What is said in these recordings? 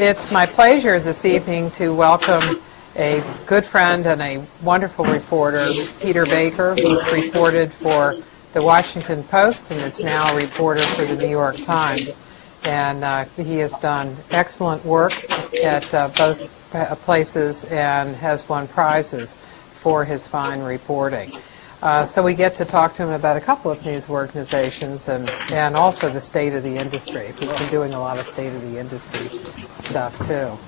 It's my pleasure this evening to welcome a good friend and a wonderful reporter, Peter Baker, who's reported for the Washington Post and is now a reporter for the New York Times. And he has done excellent work at both places and has won prizes for his fine reporting. So we get to talk to him about a couple of news organizations and also the state of the industry. We've been doing a lot of state of the industry stuff too.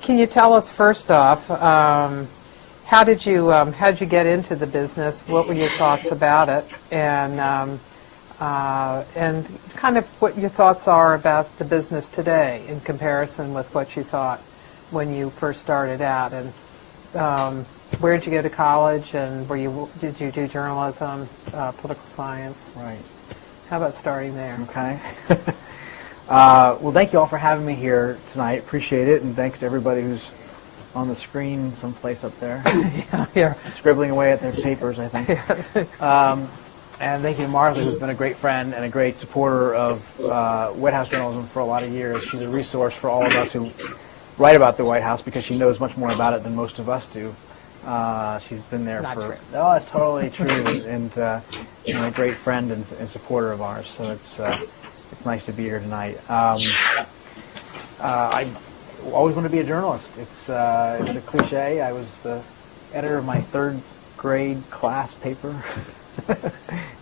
Can you tell us first off, how did you get into the business? What were your thoughts about it, and kind of what your thoughts are about the business today in comparison with what you thought when you first started out? And where did you go to college, and did you do journalism, political science? Right. How about starting there? Okay. Well, thank you all for having me here tonight. Appreciate it, and thanks to everybody who's on the screen someplace up there. Yeah. Scribbling away at their papers, I think. Yes. And thank you to Martha, who's been a great friend and a great supporter of White House journalism for a lot of years. She's a resource for all of us who write about the White House because she knows much more about it than most of us do. She's been there Not for... true. No, it's totally true, and a great friend and supporter of ours. So it's nice to be here tonight. I always wanted to be a journalist. It's a cliche. I was the editor of my third grade class paper,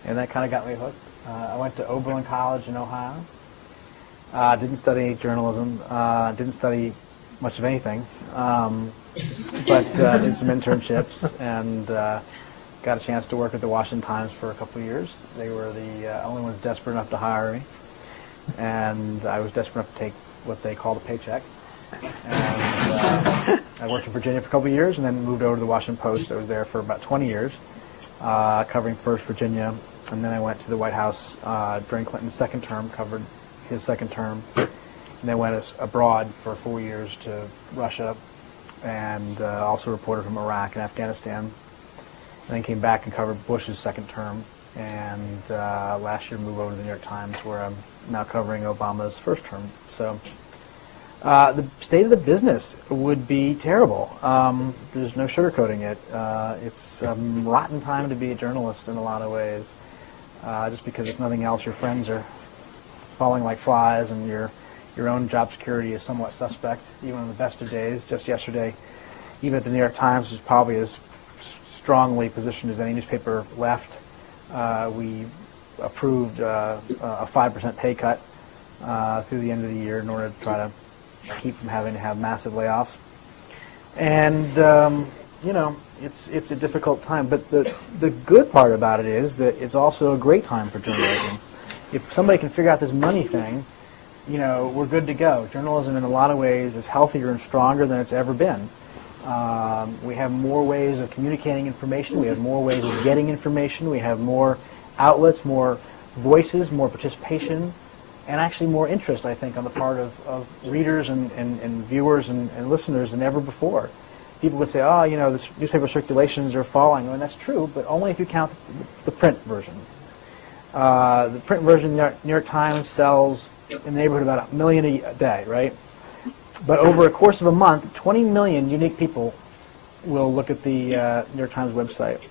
and that kind of got me hooked. I went to Oberlin College in Ohio. Didn't study journalism. Didn't study much of anything, but did some internships and got a chance to work at the Washington Times for a couple of years. They were the only ones desperate enough to hire me, and I was desperate enough to take what they called a paycheck. And I worked in Virginia for a couple of years and then moved over to the Washington Post. I was there for about 20 years, covering first Virginia, and then I went to the White House during Clinton's second term, covered his second term, and then went abroad for 4 years to Russia, and also reported from Iraq and Afghanistan. And then came back and covered Bush's second term, and last year moved over to the New York Times, where I'm now covering Obama's first term. So the state of the business would be terrible. There's no sugarcoating it. It's a rotten time to be a journalist in a lot of ways, just because if nothing else, your friends are falling like flies, and your own job security is somewhat suspect, even on the best of days. Just yesterday, even at the New York Times, is probably as strongly positioned as any newspaper left. We approved a 5% pay cut through the end of the year in order to try to keep from having to have massive layoffs. And, it's a difficult time. But the good part about it is that it's also a great time for journalism. If somebody can figure out this money thing, we're good to go. Journalism in a lot of ways is healthier and stronger than it's ever been. We have more ways of communicating information. We have more ways of getting information. We have more outlets, more voices, more participation, and actually more interest, I think, on the part of readers and viewers and listeners than ever before. People would say, the newspaper circulations are falling. And that's true, but only if you count the print version. The print version of the New York Times sells in the neighborhood about 1 million a day, right? But over a course of a month, 20 million unique people will look at the New York Times website.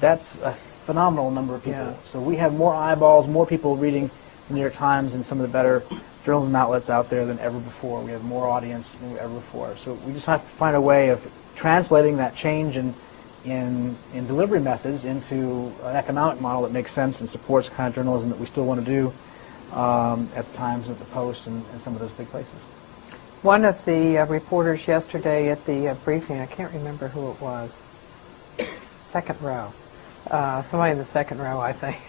That's a phenomenal number of people. Yeah. So we have more eyeballs, more people reading the New York Times and some of the better journalism outlets out there than ever before. We have more audience than ever before. So we just have to find a way of translating that change in delivery methods into an economic model that makes sense and supports the kind of journalism that we still want to do at the Times, at the Post, and some of those big places. One of the reporters yesterday at the briefing, I can't remember who it was, second row. Somebody in the second row, I think.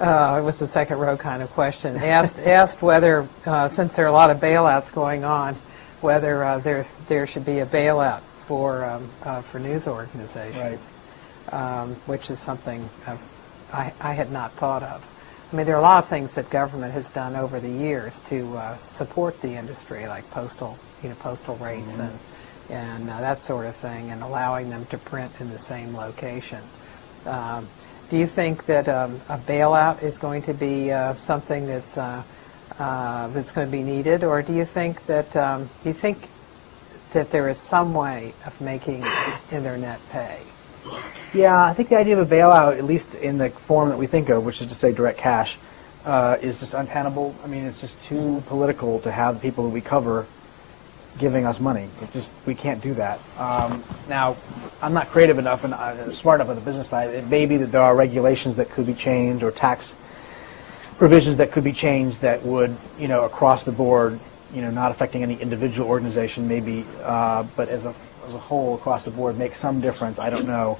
It was the second row kind of question. Asked whether, since there are a lot of bailouts going on, whether there should be a bailout for news organizations, right. Which is something I had not thought of. I mean, there are a lot of things that government has done over the years to support the industry, like postal rates mm-hmm. and that sort of thing, and allowing them to print in the same location. Do you think that a bailout is going to be something that's that's going to be needed, or do you think that there is some way of making internet pay? Yeah, I think the idea of a bailout, at least in the form that we think of, which is to say direct cash, is just untenable. I mean, it's just too political to have the people that we cover giving us money. We can't do that. Now, I'm not creative enough and smart enough on the business side. It may be that there are regulations that could be changed or tax provisions that could be changed that would, across the board, not affecting any individual organization, maybe, but as a whole, across the board, make some difference. I don't know.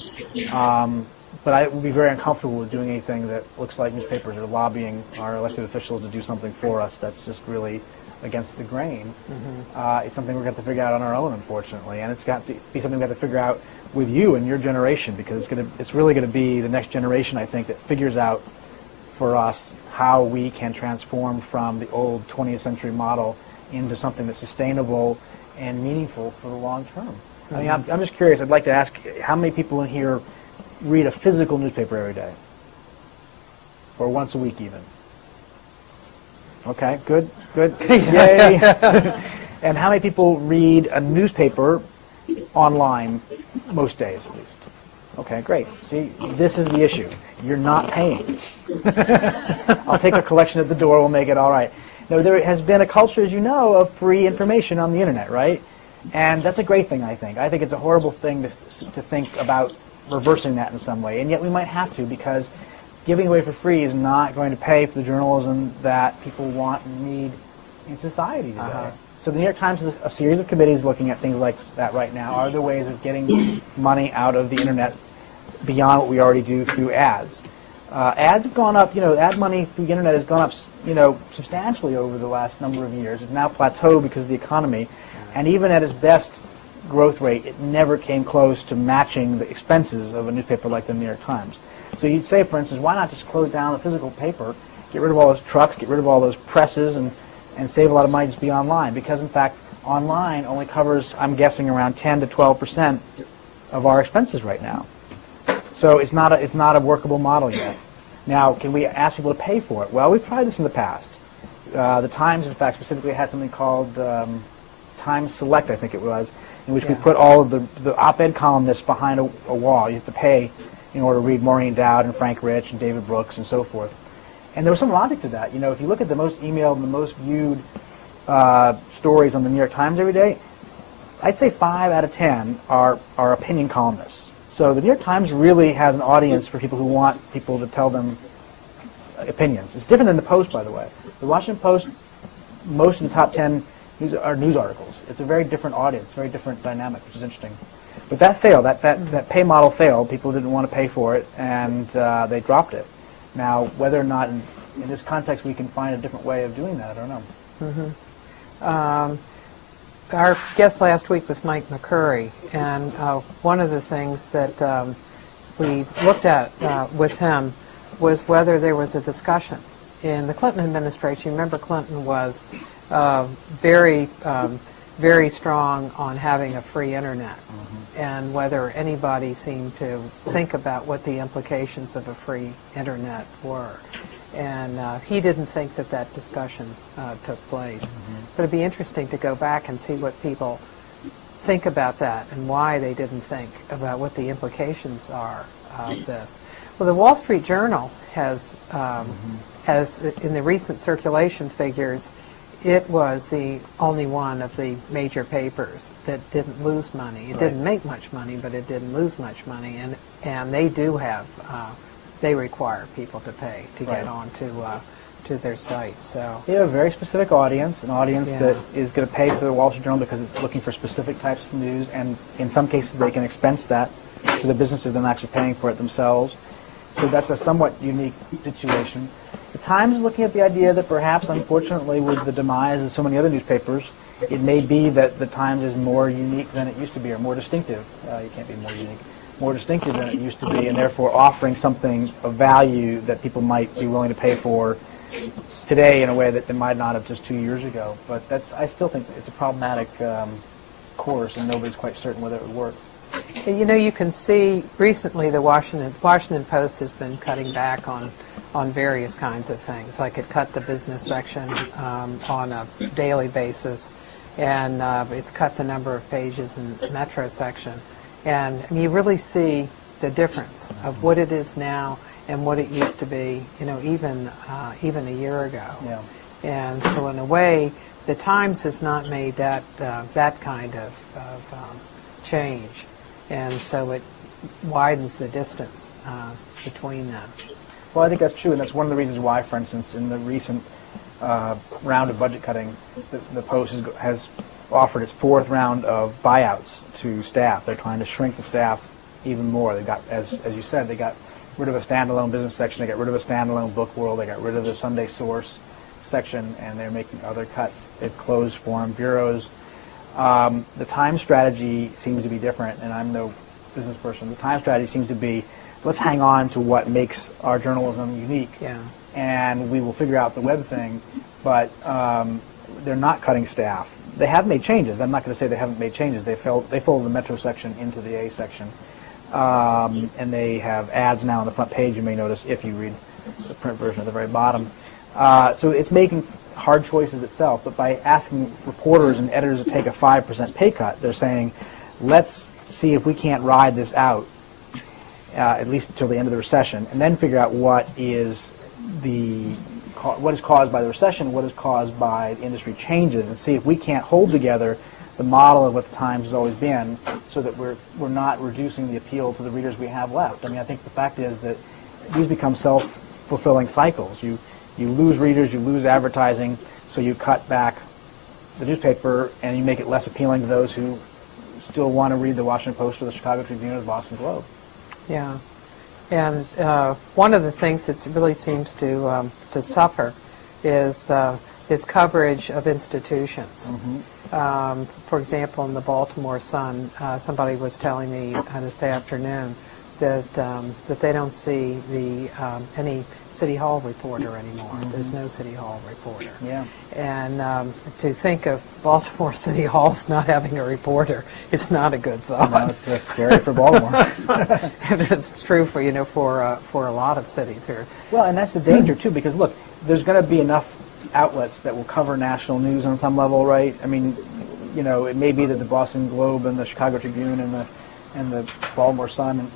But I would be very uncomfortable with doing anything that looks like newspapers are lobbying our elected officials to do something for us. That's just really against the grain. It's something we're going to have to figure out on our own, unfortunately, and it's got to be something we have to figure out with you and your generation, because it's really going to be the next generation, I think, that figures out for us how we can transform from the old 20th century model into something that's sustainable and meaningful for the long term. I mean, I'm just curious. I'd like to ask, how many people in here read a physical newspaper every day? Or once a week even? Okay, good. Yay. And how many people read a newspaper online most days at least? Okay, great. See, this is the issue. You're not paying. I'll take a collection at the door. We'll make it all right. No, there has been a culture, as you know, of free information on the internet, right? And that's a great thing, I think. I think it's a horrible thing to think about reversing that in some way. And yet we might have to, because giving away for free is not going to pay for the journalism that people want and need in society today. So the New York Times has a series of committees looking at things like that right now. Are there ways of getting money out of the internet beyond what we already do through ads? Ads have gone up, ad money through the internet has gone up, substantially over the last number of years. It's now plateaued because of the economy. And even at its best growth rate, it never came close to matching the expenses of a newspaper like the New York Times. So you'd say, for instance, why not just close down the physical paper, get rid of all those trucks, get rid of all those presses, and save a lot of money just be online? Because, in fact, online only covers, I'm guessing, around 10 to 12% of our expenses right now. So it's not a workable model yet. Now, can we ask people to pay for it? Well, we've tried this in the past. The Times, in fact, specifically had something called Times Select, I think it was, in which we put all of the op-ed columnists behind a wall. You have to pay in order to read Maureen Dowd and Frank Rich and David Brooks and so forth. And there was some logic to that. If you look at the most emailed and the most viewed stories on the New York Times every day, I'd say 5 out of 10 are opinion columnists. So the New York Times really has an audience for people who want people to tell them opinions. It's different than the Post, by the way. The Washington Post, most of the top 10 are news articles. It's a very different audience, very different dynamic, which is interesting. But that failed. That pay model failed. People didn't want to pay for it, and they dropped it. Now, whether or not in this context we can find a different way of doing that, I don't know. Our guest last week was Mike McCurry, and one of the things that we looked at with him was whether there was a discussion in the Clinton administration. Remember, Clinton was very strong on having a free internet, and whether anybody seemed to think about what the implications of a free internet were. And he didn't think that discussion took place. But it'd be interesting to go back and see what people think about that and why they didn't think about what the implications are of this. Well, the Wall Street Journal has in the recent circulation figures, it was the only one of the major papers that didn't lose money. It didn't make much money, but it didn't lose much money. And they do have, they require people to pay to get on to their site. So they have a very specific audience, an audience that is going to pay for the Wall Street Journal because it's looking for specific types of news, and in some cases they can expense that to the businesses than actually paying for it themselves. So that's a somewhat unique situation. The Times is looking at the idea that perhaps, unfortunately, with the demise of so many other newspapers, it may be that the Times is more unique than it used to be, or more distinctive. You can't be more unique. More distinctive than it used to be, and therefore offering something of value that people might be willing to pay for today in a way that they might not have just 2 years ago. But I still think it's a problematic course, and nobody's quite certain whether it would work. And you can see recently the Washington Post has been cutting back on on various kinds of things. Like it cut the business section on a daily basis, and it's cut the number of pages in the Metro section. And you really see the difference of what it is now and what it used to be, even a year ago. Yeah. And so in a way, the Times has not made that kind of change, and so it widens the distance between them. Well, I think that's true, and that's one of the reasons why, for instance, in the recent round of budget cutting, the Post has offered its fourth round of buyouts to staff. They're trying to shrink the staff even more. They got, as you said, they got rid of a standalone business section. They got rid of a standalone book world. They got rid of the Sunday Source section, and they're making other cuts. They've closed foreign bureaus. The Times strategy seems to be different, and I'm no business person. The Times strategy seems to be, let's hang on to what makes our journalism unique, and we will figure out the web thing, but they're not cutting staff. They have made changes. I'm not going to say they haven't made changes. They folded the Metro section into the A section, and they have ads now on the front page, you may notice, if you read the print version at the very bottom. So it's making hard choices itself, but by asking reporters and editors to take a 5% pay cut, they're saying, let's see if we can't ride this out, at least until the end of the recession, and then figure out what is caused by the recession, what is caused by the industry changes, and see if we can't hold together the model of what the Times has always been, so that we're not reducing the appeal to the readers we have left. I mean, I think the fact is that these become self-fulfilling cycles. You lose readers, you lose advertising, so you cut back the newspaper and you make it less appealing to those who still want to read the Washington Post or the Chicago Tribune or the Boston Globe. Yeah. And one of the things that really seems to suffer is coverage of institutions. Mm-hmm. For example, in the Baltimore Sun, somebody was telling me this afternoon that they don't see any City Hall reporter anymore. Mm-hmm. There's no City Hall reporter. Yeah. And to think of Baltimore City Halls not having a reporter is not a good thought. No, it's scary for Baltimore. It's true for for a lot of cities here. Well, and that's the danger too, because look, there's going to be enough outlets that will cover national news on some level, right? I mean, it may be that the Boston Globe and the Chicago Tribune and the Baltimore Sun and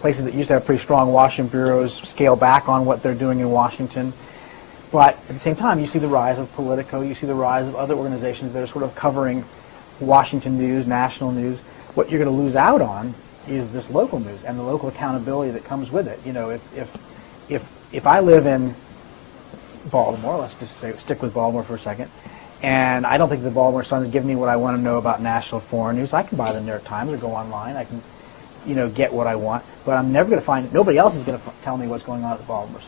places that used to have pretty strong Washington bureaus scale back on what they're doing in Washington. But at the same time, you see the rise of Politico, you see the rise of other organizations that are sort of covering Washington news, national news. What you're going to lose out on is this local news and the local accountability that comes with it. If I live in Baltimore, let's just stick with Baltimore for a second, and I don't think the Baltimore Sun is giving me what I want to know about national foreign news, I can buy the New York Times or go online. I can get what I want, but I'm never going to find, nobody else is going to tell me what's going on at the Baltimore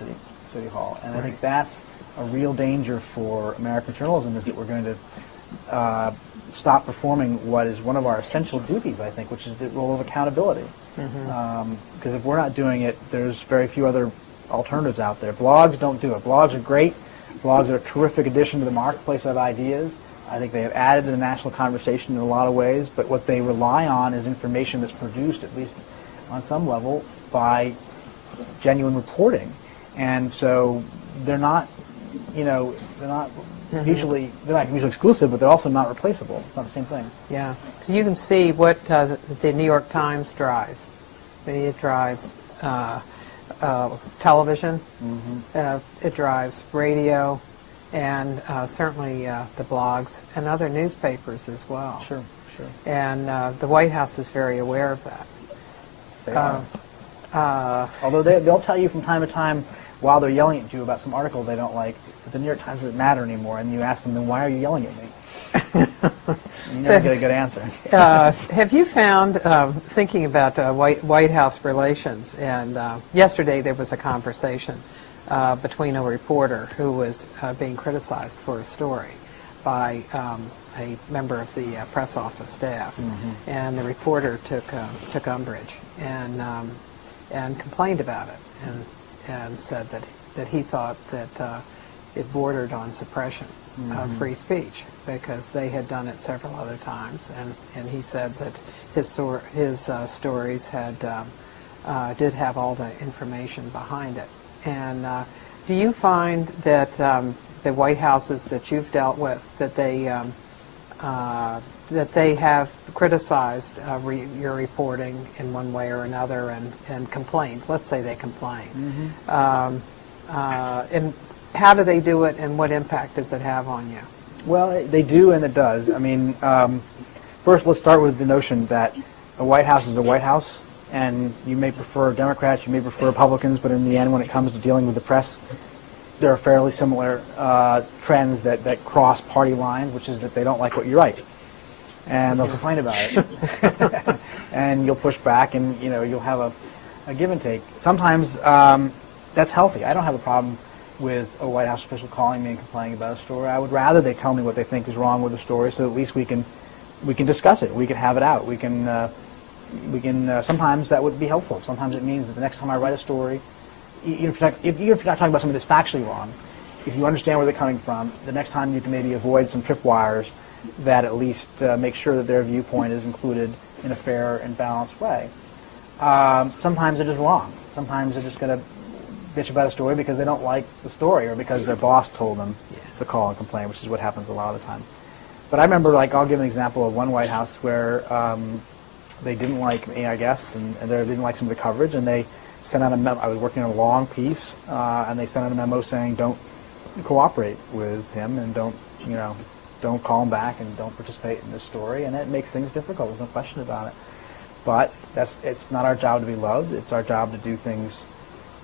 City Hall. And I think that's a real danger for American journalism, is that we're going to stop performing what is one of our essential duties, I think, which is the role of accountability. Mm-hmm. Because if we're not doing it, there's very few other alternatives out there. Blogs don't do it. Blogs are great. Blogs are a terrific addition to the marketplace of ideas. I think they have added to the national conversation in a lot of ways, but what they rely on is information that's produced, at least on some level, by genuine reporting. And so they're not, Mm-hmm. mutually exclusive, but they're also not replaceable. It's not the same thing. Yeah. So you can see what the New York Times drives. I mean, it drives television, Mm-hmm. it drives radio, and certainly the blogs and other newspapers as well. Sure. And the White House is very aware of that. They are. Although they'll tell you from time to time, while they're yelling at you about some article they don't like, that the New York Times doesn't matter anymore, and you ask them, then why are you yelling at me? You never get a good answer. Have you found, thinking about White House relations, and yesterday there was a conversation between a reporter who was being criticized for a story by a member of the press office staff, Mm-hmm. and the reporter took umbrage and complained about it, and said that he thought that it bordered on suppression of free speech, because they had done it several other times, and he said that his stories did have all the information behind it. And Do you find that the White Houses that you've dealt with, that they have criticized your reporting in one way or another and complained? Let's say they complain. And how do they do it, and what impact does it have on you? Well, they do, and it does. I mean, first, let's start with the notion that a White House is a White House, and you may prefer Democrats, you may prefer Republicans, but in the end, when it comes to dealing with the press, there are fairly similar trends that cross party lines, which is that they don't like what you write, and they'll complain about it, and you'll push back, and you'll have a give and take. Sometimes that's healthy. I don't have a problem with a White House official calling me and complaining about a story. I would rather they tell me what they think is wrong with the story, so at least we can discuss it. We can have it out. We can sometimes that would be helpful. Sometimes it means that the next time I write a story, even if you're not talking about something that's factually wrong, if you understand where they're coming from, the next time you can maybe avoid some tripwires that at least make sure that their viewpoint is included in a fair and balanced way. Sometimes it is wrong. Sometimes they're just going to bitch about a story because they don't like the story or because their boss told them to call and complain, which is what happens a lot of the time. But I remember, I'll give an example of one White House where they didn't like me, I guess, and they didn't like some of the coverage, and they sent out a memo. I was working on a long piece, and they sent out a memo saying, don't cooperate with him and don't call him back and don't participate in this story, and that makes things difficult. There's no question about it. But it's not our job to be loved. It's our job to do things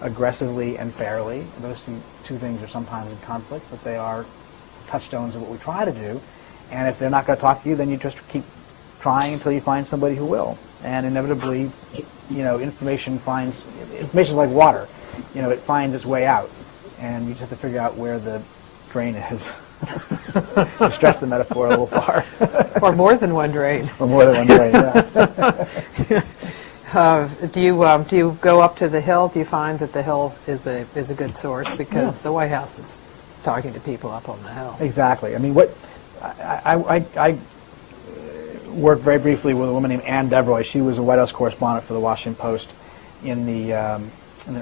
aggressively and fairly. Those two things are sometimes in conflict, but they are touchstones of what we try to do. And if they're not going to talk to you, then you just keep trying until you find somebody who will. And inevitably, information is like water. It finds its way out, and you just have to figure out where the drain is. To stretch the metaphor a little far. Or more than one drain. Or more than one drain, yeah. Do you go up to the Hill? Do you find that the Hill is a good source, because the White House is talking to people up on the Hill? Exactly. I mean, I worked very briefly with a woman named Ann Devroy. She was a White House correspondent for the Washington Post in the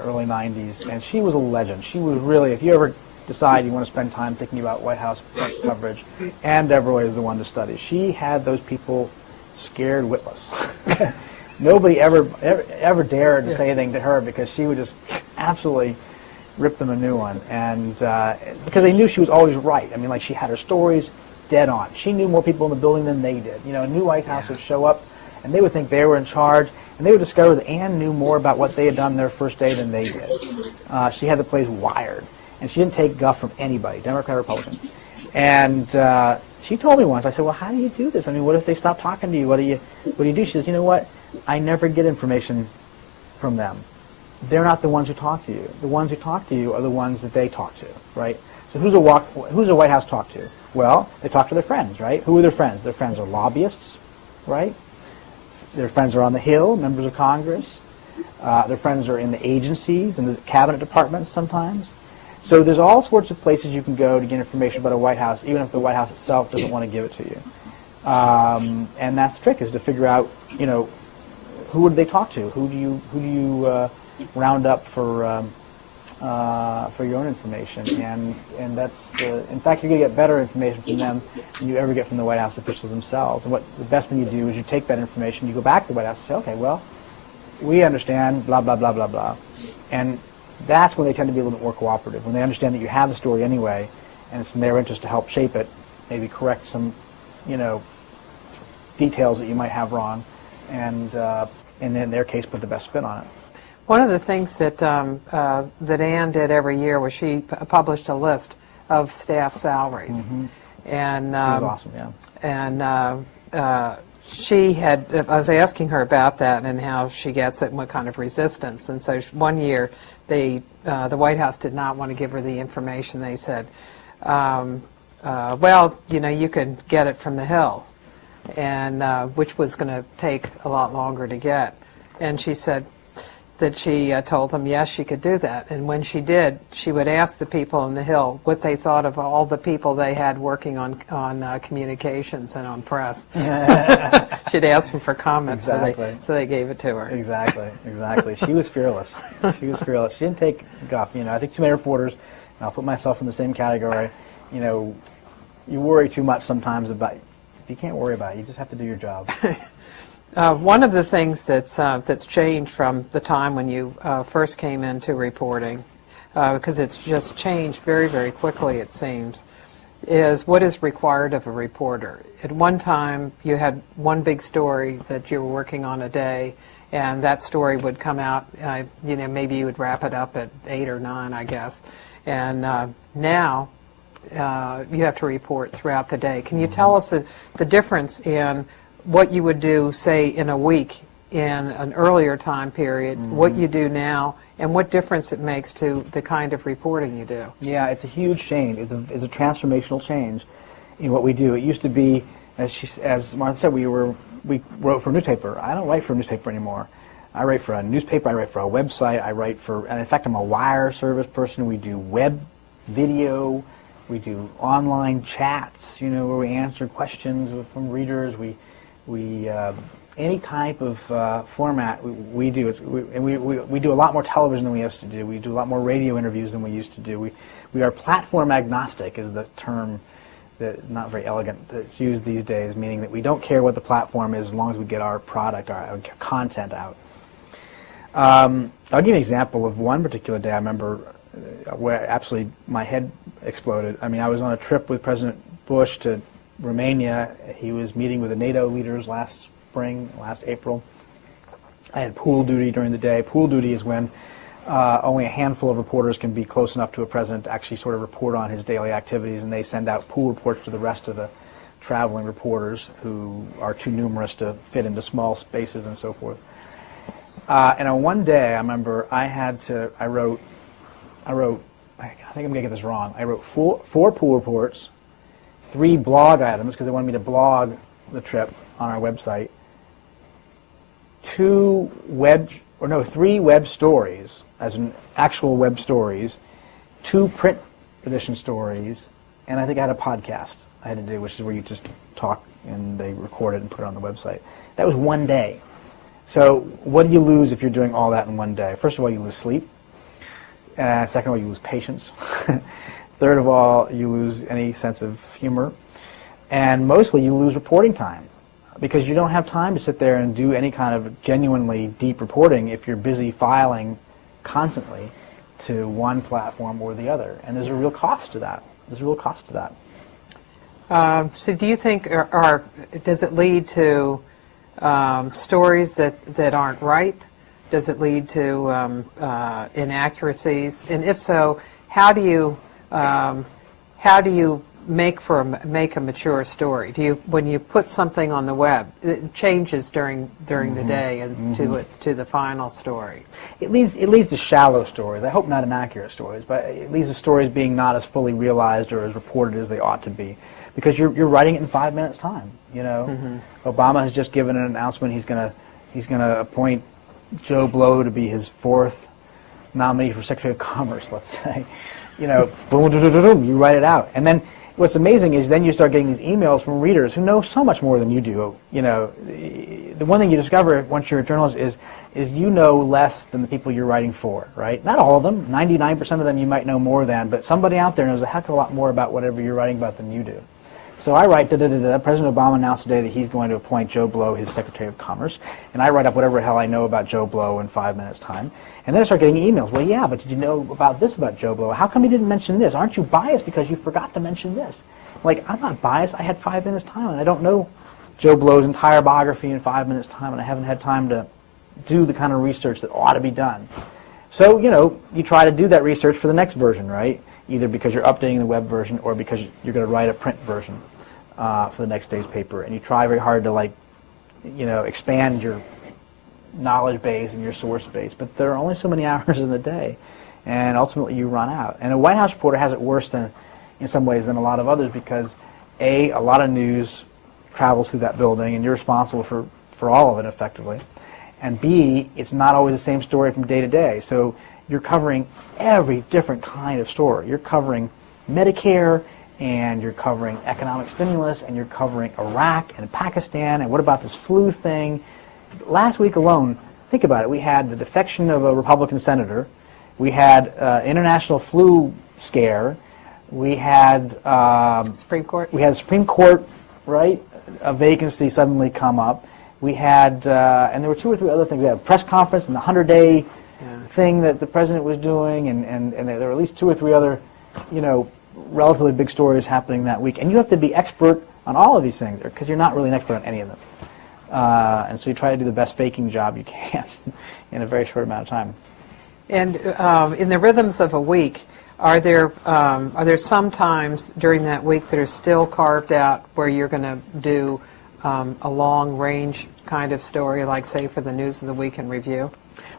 early '90s, and she was a legend. She was really, if you ever decide you want to spend time thinking about White House coverage, Ann Devroy is the one to study. She had those people scared witless. Nobody ever dared to say anything to her, because she would just absolutely rip them a new one, and because they knew she was always right. I mean, she had her stories dead on. She knew more people in the building than they did. A new White House would show up, and they would think they were in charge, and they would discover that Ann knew more about what they had done their first day than they did. She had the place wired, and she didn't take guff from anybody, Democrat or Republican. And she told me once, I said, well, how do you do this? I mean, what if they stop talking to you? What do you do? She says, you know what? I never get information from them. They're not the ones who talk to you. The ones who talk to you are the ones that they talk to, right? So who's a White House talk to? Well, they talk to their friends, right? Who are their friends? Their friends are lobbyists, right? Their friends are on the Hill, members of Congress. Their friends are in the agencies and the cabinet departments sometimes. So there's all sorts of places you can go to get information about a White House, even if the White House itself doesn't want to give it to you. And that's the trick, is to figure out, who would they talk to? Who do you round up for your own information? And that's in fact, you're going to get better information from them than you ever get from the White House officials themselves. And the best thing you do is you take that information, you go back to the White House and say, okay, well, we understand blah blah blah blah blah, and that's when they tend to be a little bit more cooperative. When they understand that you have the story anyway, and it's in their interest to help shape it, maybe correct some, details that you might have wrong, and in their case, put the best spin on it. One of the things that that Ann did every year was she published a list of staff salaries, and She was awesome, yeah. And I was asking her about that and how she gets it and what kind of resistance. And so one year, the White House did not want to give her the information. They said, well, you can get it from the Hill, and which was going to take a lot longer to get. And she said that she told them, yes, she could do that. And when she did, she would ask the people on the Hill what they thought of all the people they had working on communications and on press. She'd ask them for comments, Exactly. so they gave it to her. Exactly. She was fearless. She didn't take guff. I think too many reporters I'll put myself in the same category. You know, you worry too much sometimes about. You can't worry about it. You just have to do your job. One of the things that's changed from the time when you first came into reporting, because it's just changed very, very quickly, it seems, is what is required of a reporter. At one time, you had one big story that you were working on a day, and that story would come out, you know, maybe you would wrap it up at 8 or 9, I guess. And now you have to report throughout the day. Can you tell us the difference in what you would do, say, in a week in an earlier time period, what you do now, and what difference it makes to the kind of reporting you do? Yeah, it's a huge change. It's a transformational change in what we do. It used to be, as Martha said, we wrote for a newspaper. I don't write for a newspaper anymore. I write for a newspaper, I write for a website, I write for, and in fact, I'm a wire service person. We do web video, we do online chats, you know, where we answer questions from readers. We any type of format we do. We do a lot more television than we used to do. We do a lot more radio interviews than we used to do. We are platform agnostic is the term, that not very elegant, that's used these days, meaning that we don't care what the platform is as long as we get our product, our content out. I'll give you an example of one particular day I remember where absolutely my head exploded. I mean, I was on a trip with President Bush to Romania. He was meeting with the NATO leaders last April. I had pool duty during the day. Pool duty is when only a handful of reporters can be close enough to a president to actually sort of report on his daily activities, and they send out pool reports to the rest of the traveling reporters who are too numerous to fit into small spaces and so forth. And on one day, I remember I wrote, I think I'm going to get this wrong. I wrote four pool reports, 3 blog items, because they wanted me to blog the trip on our website, 3 web stories, as in actual web stories, 2 print edition stories, and I think I had a podcast I had to do, which is where you just talk and they record it and put it on the website. That was one day. So what do you lose if you're doing all that in one day? First of all, you lose sleep. Second of all, you lose patience. Third of all, you lose any sense of humor. And mostly, you lose reporting time, because you don't have time to sit there and do any kind of genuinely deep reporting if you're busy filing constantly to one platform or the other. And there's a real cost to that. So do you think, or does it lead to stories that aren't right? Does it lead to inaccuracies? And if so, how do you make a mature story? Do you, when you put something on the web, it changes during the day and to the final story? It leads to shallow stories. I hope not inaccurate stories, but it leads to stories being not as fully realized or as reported as they ought to be, because you're writing it in 5 minutes time. You know, Obama has just given an announcement he's gonna appoint Joe Blow to be his 4th nominee for Secretary of Commerce. Let's say, you know, boom, boom, boom, boom, you write it out, and then what's amazing is then you start getting these emails from readers who know so much more than you do. You know, the one thing you discover once you're a journalist is you know less than the people you're writing for, right? Not all of them. 99% of them you might know more than, but somebody out there knows a heck of a lot more about whatever you're writing about than you do. So I write, President Obama announced today that he's going to appoint Joe Blow his Secretary of Commerce, and I write up whatever the hell I know about Joe Blow in 5 minutes' time. And then I start getting emails. Well, yeah, but did you know about this about Joe Blow? How come he didn't mention this? Aren't you biased because you forgot to mention this? Like, I'm not biased. I had 5 minutes' time, and I don't know Joe Blow's entire biography in 5 minutes' time, and I haven't had time to do the kind of research that ought to be done. So, you know, you try to do that research for the next version, right? Either because you're updating the web version or because you're going to write a print version for the next day's paper. And you try very hard to, like, you know, expand your knowledge base and your source base. But there are only so many hours in the day, and ultimately you run out. And a White House reporter has it worse than, in some ways, than a lot of others, because A, a lot of news travels through that building, and you're responsible for all of it effectively. And B, it's not always the same story from day to day. So you're covering every different kind of story. You're covering Medicare, and you're covering economic stimulus, and you're covering Iraq and Pakistan, and what about this flu thing? Last week alone, think about it, we had the defection of a Republican senator, we had international flu scare. We had Supreme Court? we had the Supreme Court, right? A vacancy suddenly come up. We had, and there were 2 or 3 other things. We had a press conference and the 100-day thing that the president was doing, and there were at least 2 or 3 other, relatively big stories happening that week. And you have to be expert on all of these things because you're not really an expert on any of them. And so you try to do the best faking job you can in a very short amount of time. And in the rhythms of a week, are there some times during that week that are still carved out where you're going to do a long-range kind of story, like, say, for the News of the Week in Review?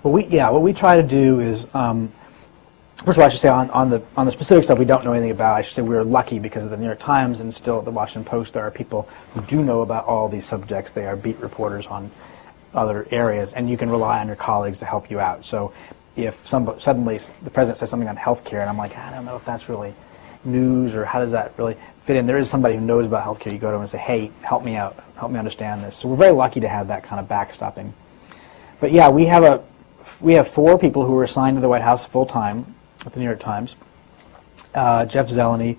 Well, what we try to do is, first of all, I should say on the specific stuff we don't know anything about. I should say we were lucky because of the New York Times and still at the Washington Post. There are people who do know about all these subjects. They are beat reporters on other areas, and you can rely on your colleagues to help you out. So if suddenly the president says something on healthcare, and I'm like, I don't know if that's really news or how does that really fit in, there is somebody who knows about healthcare. You go to them and say, hey, help me out, help me understand this. So we're very lucky to have that kind of backstopping. But yeah, we have 4 people who are assigned to the White House full-time at the New York Times. Jeff Zeleny,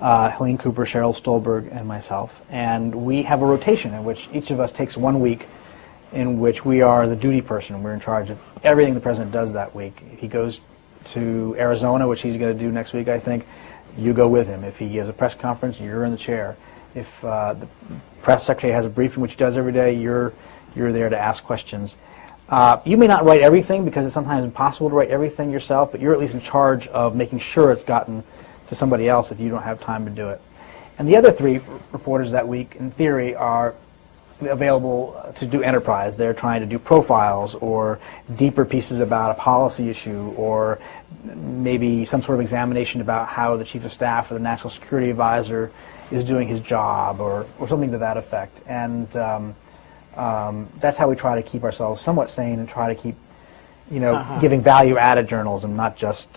Helene Cooper, Cheryl Stolberg, and myself. And we have a rotation in which each of us takes 1 week in which we are the duty person. We're in charge of everything the president does that week. If he goes to Arizona, which he's going to do next week, I think, you go with him. If he gives a press conference, you're in the chair. If the press secretary has a briefing, which he does every day, you're there to ask questions. You may not write everything because it's sometimes impossible to write everything yourself, but you're at least in charge of making sure it's gotten to somebody else if you don't have time to do it. And the other 3 reporters that week, in theory, are available to do enterprise. They're trying to do profiles or deeper pieces about a policy issue or maybe some sort of examination about how the chief of staff or the national security advisor is doing his job or something to that effect. And that's how we try to keep ourselves somewhat sane and try to keep, giving value-added journalism, not just,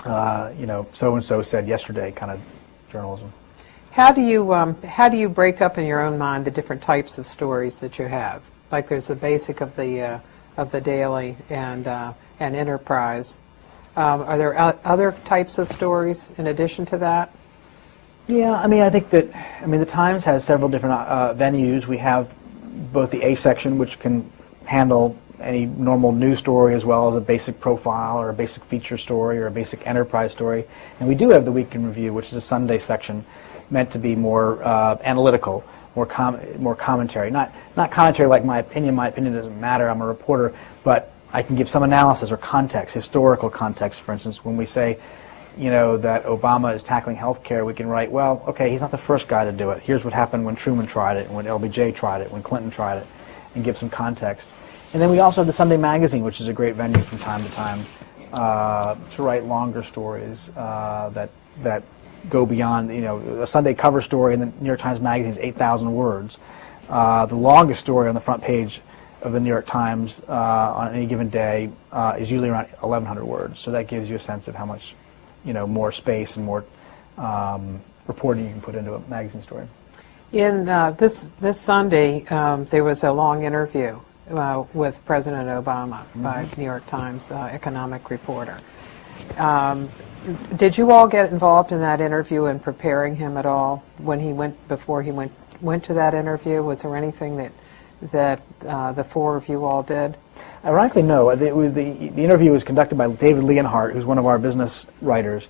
so-and-so said yesterday kind of journalism. How do you break up in your own mind the different types of stories that you have? Like there's the basic of the daily and enterprise. Are there other types of stories in addition to that? Yeah, I think the Times has several different venues. We have both the A section, which can handle any normal news story as well as a basic profile or a basic feature story or a basic enterprise story. And we do have the Week in Review, which is a Sunday section meant to be more analytical, more commentary. Not commentary like my opinion doesn't matter, I'm a reporter, but I can give some analysis or context, historical context. For instance, when we say, that Obama is tackling health care, we can write, well, okay, he's not the first guy to do it. Here's what happened when Truman tried it, when LBJ tried it, when Clinton tried it, and give some context. And then we also have the Sunday Magazine, which is a great venue from time to time to write longer stories that go beyond, a Sunday cover story in the New York Times Magazine is 8,000 words. The longest story on the front page of the New York Times on any given day is usually around 1,100 words. So that gives you a sense of how much, more space and more reporting you can put into a magazine story. In this Sunday, there was a long interview with President Obama by New York Times economic reporter. Did you all get involved in that interview and preparing him at all before he went to that interview? Was there anything that the 4 of you all did? Ironically, no. The interview was conducted by David Leonhardt, who's one of our business writers.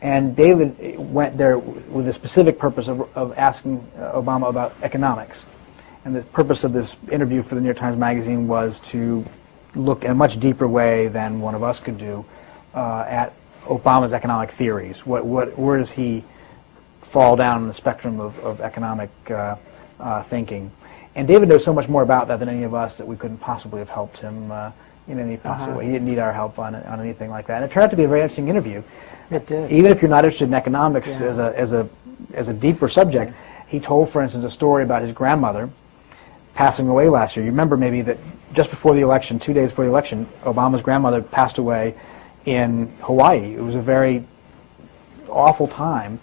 And David went there with the specific purpose of asking Obama about economics. And the purpose of this interview for the New York Times Magazine was to look in a much deeper way than one of us could do at Obama's economic theories. Where does he fall down on the spectrum of economic thinking? And David knows so much more about that than any of us that we couldn't possibly have helped him in any possible way. He didn't need our help on anything like that. And it turned out to be a very interesting interview. It did. Even if you're not interested in economics as a deeper subject, he told, for instance, a story about his grandmother passing away last year. You remember maybe that just before the election, 2 days before the election, Obama's grandmother passed away in Hawaii. It was a very awful time.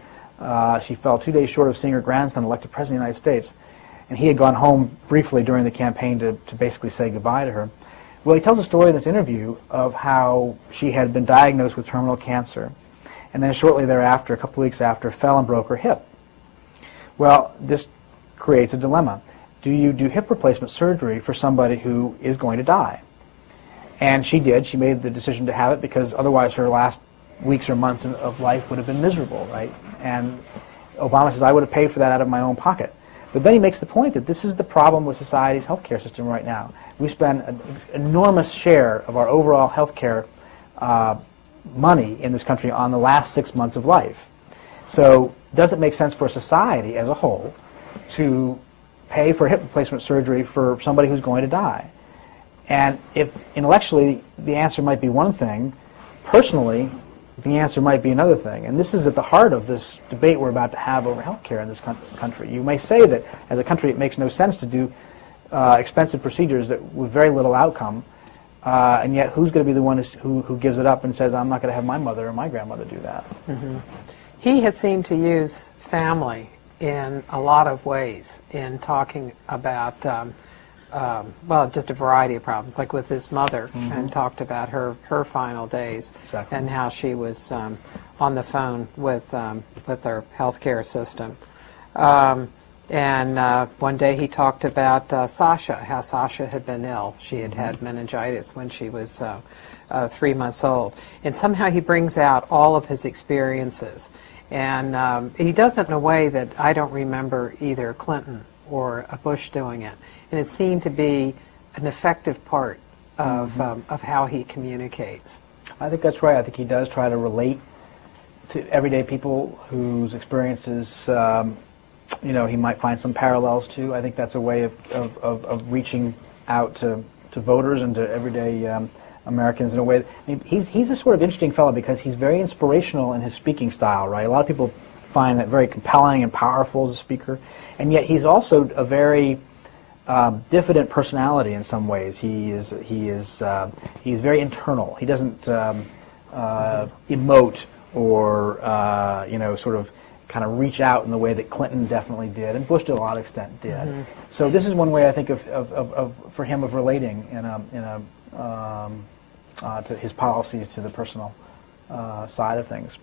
She fell 2 days short of seeing her grandson elected president of the United States. And he had gone home briefly during the campaign to basically say goodbye to her. Well, he tells a story in this interview of how she had been diagnosed with terminal cancer. and then shortly thereafter, a couple weeks after, fell and broke her hip. Well, this creates a dilemma. Do you do hip replacement surgery for somebody who is going to die? And she did. She made the decision to have it because otherwise her last weeks or months of life would have been miserable, right? And Obama says, I would have paid for that out of my own pocket. But then he makes the point that this is the problem with society's healthcare system right now. We spend an enormous share of our overall healthcare money in this country on the last 6 months of life. So does it make sense for society as a whole to pay for hip replacement surgery for somebody who's going to die? And if intellectually the answer might be one thing, personally the answer might be another thing. And this is at the heart of this debate we're about to have over healthcare in this country. You may say that as a country it makes no sense to do expensive procedures that with very little outcome, and yet who's going to be the one who gives it up and says, I'm not going to have my mother or my grandmother do that? Mm-hmm. He has seemed to use family in a lot of ways in talking about, well, just a variety of problems, like with his mother, and talked about her final days and how she was on the phone with our healthcare system. And one day he talked about Sasha, how Sasha had been ill. She had had meningitis when she was 3 months old. And somehow he brings out all of his experiences. And he does it in a way that I don't remember either Clinton or Bush doing it. And it seemed to be an effective part of how he communicates. I think that's right. I think he does try to relate to everyday people whose experiences you know, he might find some parallels to. I think that's a way of reaching out to voters and to everyday Americans in a way. I mean, he's a sort of interesting fellow because he's very inspirational in his speaking style, right? A lot of people find that very compelling and powerful as a speaker, and yet he's also a very diffident personality in some ways. He's very internal. He doesn't emote or you know, sort of kind of reach out in the way that Clinton definitely did, and Bush to a lot of extent did. So this is one way I think for him of relating to his policies to the personal side of things.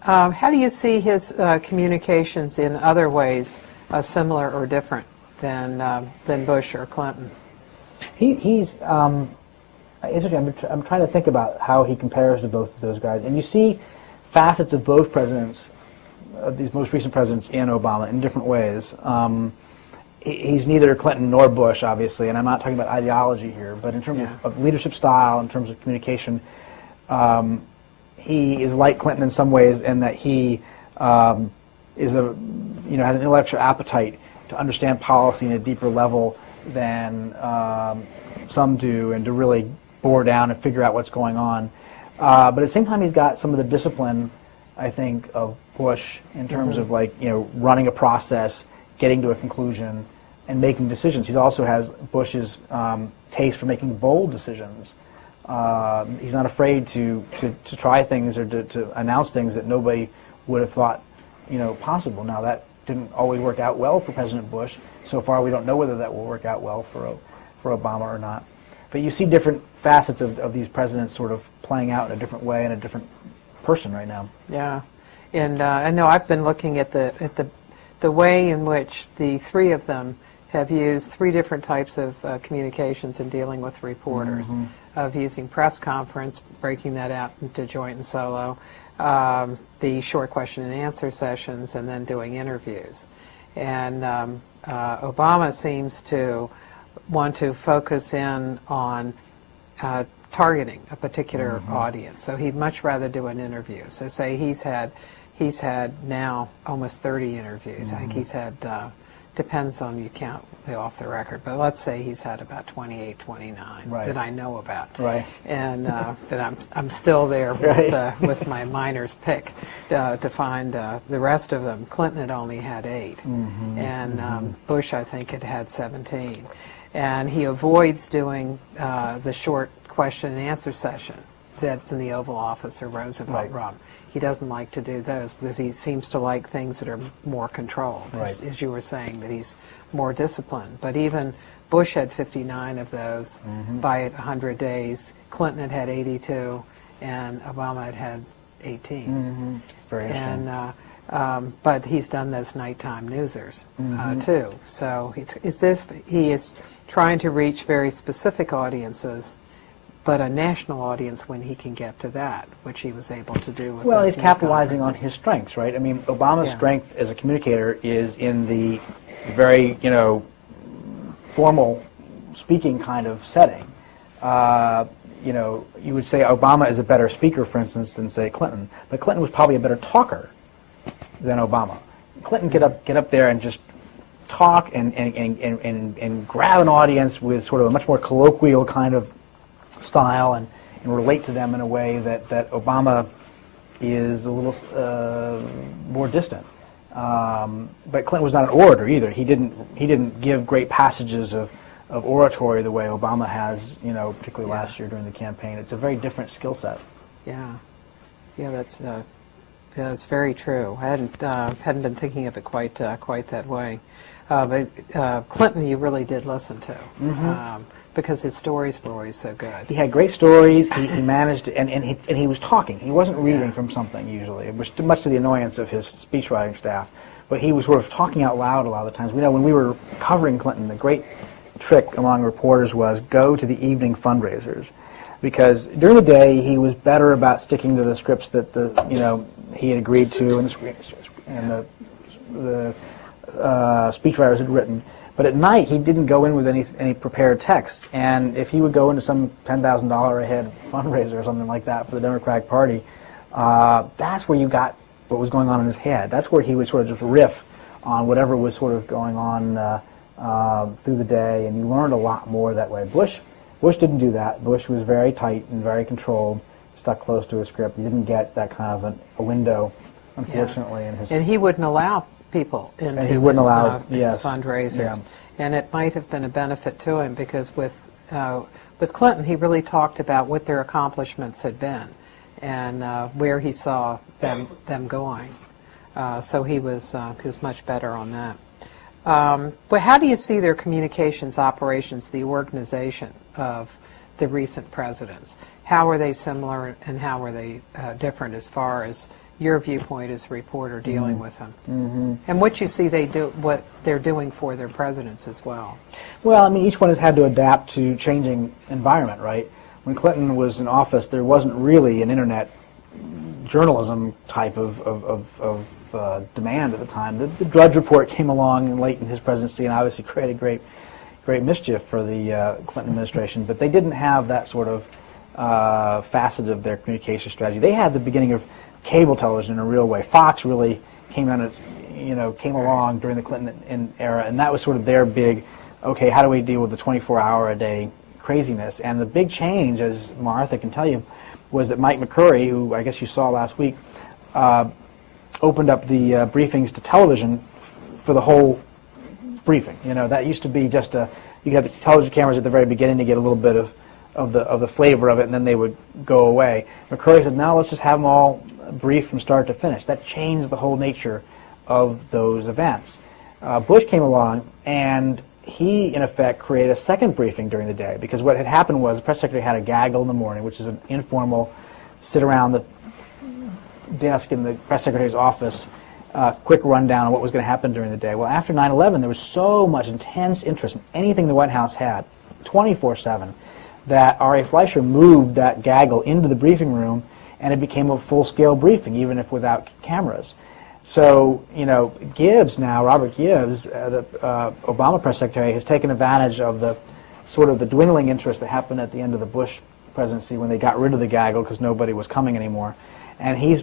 How do you see his communications in other ways, similar or different than Bush or Clinton? He's interesting. I'm trying to think about how he compares to both of those guys, and you see facets of both presidents, these most recent presidents, in Obama in different ways. He's neither Clinton nor Bush, obviously, and I'm not talking about ideology here, but in terms of leadership style, in terms of communication, he is like Clinton in some ways in that he has an intellectual appetite to understand policy in a deeper level than some do, and to really bore down and figure out what's going on. But at the same time, he's got some of the discipline, I think, of Bush in terms of, like, you know, running a process, getting to a conclusion, and making decisions. He also has Bush's taste for making bold decisions. He's not afraid to try things or to announce things that nobody would have thought, you know, possible. Now, that didn't always work out well for President Bush. So far, we don't know whether that will work out well for Obama or not. But you see different facets of these presidents sort of playing out in a different way in a different person right now. Yeah, and I know I've been looking at the way in which the three of them have used three different types of communications in dealing with reporters, of using press conference, breaking that out into joint and solo, the short question and answer sessions, and then doing interviews. And Obama seems to want to focus in on targeting a particular audience. So he'd much rather do an interview. So say he's had now almost 30 interviews. I think he's had, depends on you count off the record, but let's say he's had about 28, 29 that I know about. Right. And that I'm still there with my minor's pick to find the rest of them. Clinton had only had 8, and Bush, I think, had 17. And he avoids doing the short question and answer session that's in the Oval Office or Roosevelt Room. He doesn't like to do those because he seems to like things that are more controlled, as you were saying, that he's more disciplined. But even Bush had 59 of those by 100 days. Clinton had 82, and Obama had 18. It's very interesting. And but he's done those nighttime newsers too. So it's as if he is trying to reach very specific audiences, but a national audience when he can get to that, which he was able to do with Well, those he's news capitalizing on conferences. his strengths, right? I mean, Obama's Yeah. strength as a communicator is in the very, formal speaking kind of setting. You would say Obama is a better speaker, for instance, than, say, Clinton. But Clinton was probably a better talker than Obama. Clinton get up there and just talk and grab an audience with sort of a much more colloquial kind of style and relate to them in a way that Obama is a little more distant. But Clinton was not an orator either. He didn't give great passages of oratory the way Obama has, particularly last year during the campaign. It's a very different skill set. Yeah, that's very true. I hadn't been thinking of it quite that way. But Clinton, you really did listen to, because his stories were always so good. He had great stories. He managed, and he was talking. He wasn't reading Yeah. from something usually, which much to the annoyance of his speechwriting staff. But he was sort of talking out loud a lot of the times. We know when we were covering Clinton, the great trick among reporters was go to the evening fundraisers, because during the day he was better about sticking to the scripts that he had agreed to and the speechwriters had written. But at night he didn't go in with any prepared texts, and if he would go into some $10,000 a head fundraiser or something like that for the Democratic Party, that's where you got what was going on in his head. That's where he would sort of just riff on whatever was sort of going on through the day, and you learned a lot more that way. Bush didn't do that. Bush was very tight and very controlled, stuck close to his script. You didn't get that kind of a window, unfortunately, in his... And he wouldn't allow people into he wouldn't allow, his yes, fundraisers. yeah. And it might have been a benefit to him, because with Clinton, he really talked about what their accomplishments had been and where he saw them going. So he was much better on that. But how do you see their communications operations, the organization of the recent presidents? How are they similar and how are they different as far as your viewpoint as a reporter dealing with them? And what you see what they're doing for their presidents as well? Well, I mean, each one has had to adapt to changing environment, right? When Clinton was in office, there wasn't really an internet journalism type of demand at the time. The Drudge Report came along late in his presidency and obviously created great mischief for the Clinton administration, but they didn't have that sort of facet of their communication strategy. They had the beginning of cable television in a real way. Fox really came along during the Clinton era, and that was sort of their big, okay, how do we deal with the 24-hour-a-day craziness? And the big change, as Martha can tell you, was that Mike McCurry, who I guess you saw last week, opened up the briefings to television for the whole briefing. That used to be just you had the television cameras at the very beginning to get a little bit of the flavor of it, and then they would go away. McCurry said, "No, let's just have them all brief from start to finish." That changed the whole nature of those events. Bush came along, and he, in effect, created a second briefing during the day, because what had happened was the press secretary had a gaggle in the morning, which is an informal sit around the desk in the press secretary's office, quick rundown on what was going to happen during the day. Well, after 9/11, there was so much intense interest in anything the White House had, 24/7, that R.A. Fleischer moved that gaggle into the briefing room, and it became a full-scale briefing, even if without cameras. So, Gibbs now, Robert Gibbs, the Obama press secretary, has taken advantage of the sort of the dwindling interest that happened at the end of the Bush presidency when they got rid of the gaggle because nobody was coming anymore. And he's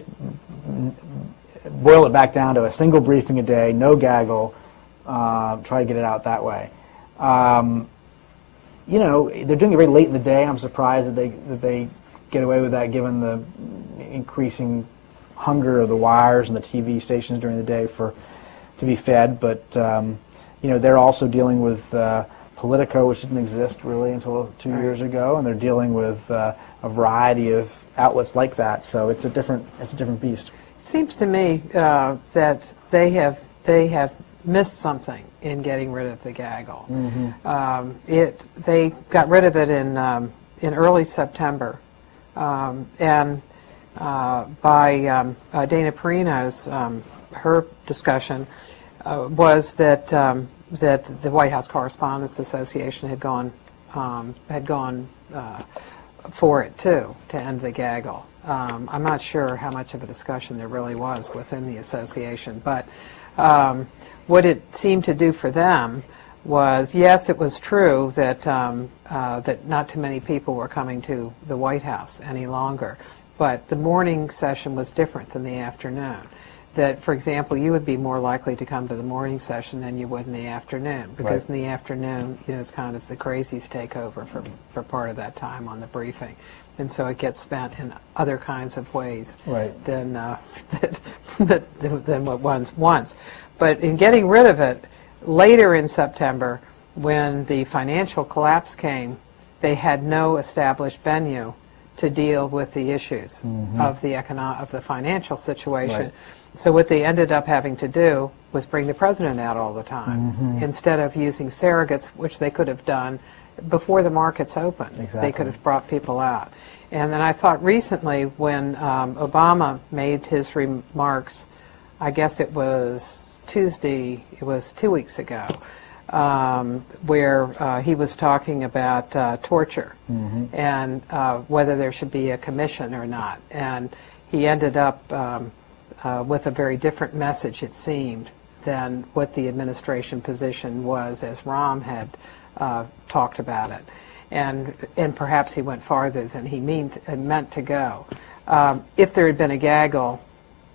boiled it back down to a single briefing a day, no gaggle, try to get it out that way. They're doing it very late in the day. I'm surprised that they get away with that given the increasing hunger of the wires and the TV stations during the day to be fed. But they're also dealing with Politico, which didn't exist really until 2 years ago, and they're dealing with a variety of outlets like that. So it's a different beast. It seems to me that they have missed something in getting rid of the gaggle. They got rid of it in early September, and by Dana Perino's her discussion was that that the White House Correspondents Association had gone for it too, to end the gaggle. I'm not sure how much of a discussion there really was within the association, but what it seemed to do for them was, yes, it was true that that not too many people were coming to the White House any longer, but the morning session was different than the afternoon. That, for example, you would be more likely to come to the morning session than you would in the afternoon, because Right. in the afternoon, it's kind of the crazies take over for part of that time on the briefing. And so it gets spent in other kinds of ways Right. than, than what one wants. But in getting rid of it, later in September, when the financial collapse came, they had no established venue to deal with the issues of the of the financial situation. Right. So what they ended up having to do was bring the president out all the time, instead of using surrogates, which they could have done before the markets opened. They Exactly. could have brought people out. And then I thought recently when Obama made his remarks, I guess it was Tuesday, it was 2 weeks ago, where he was talking about torture and whether there should be a commission or not. And he ended up with a very different message, it seemed, than what the administration position was as Rahm had talked about it. And perhaps he went farther than he meant to go. If there had been a gaggle,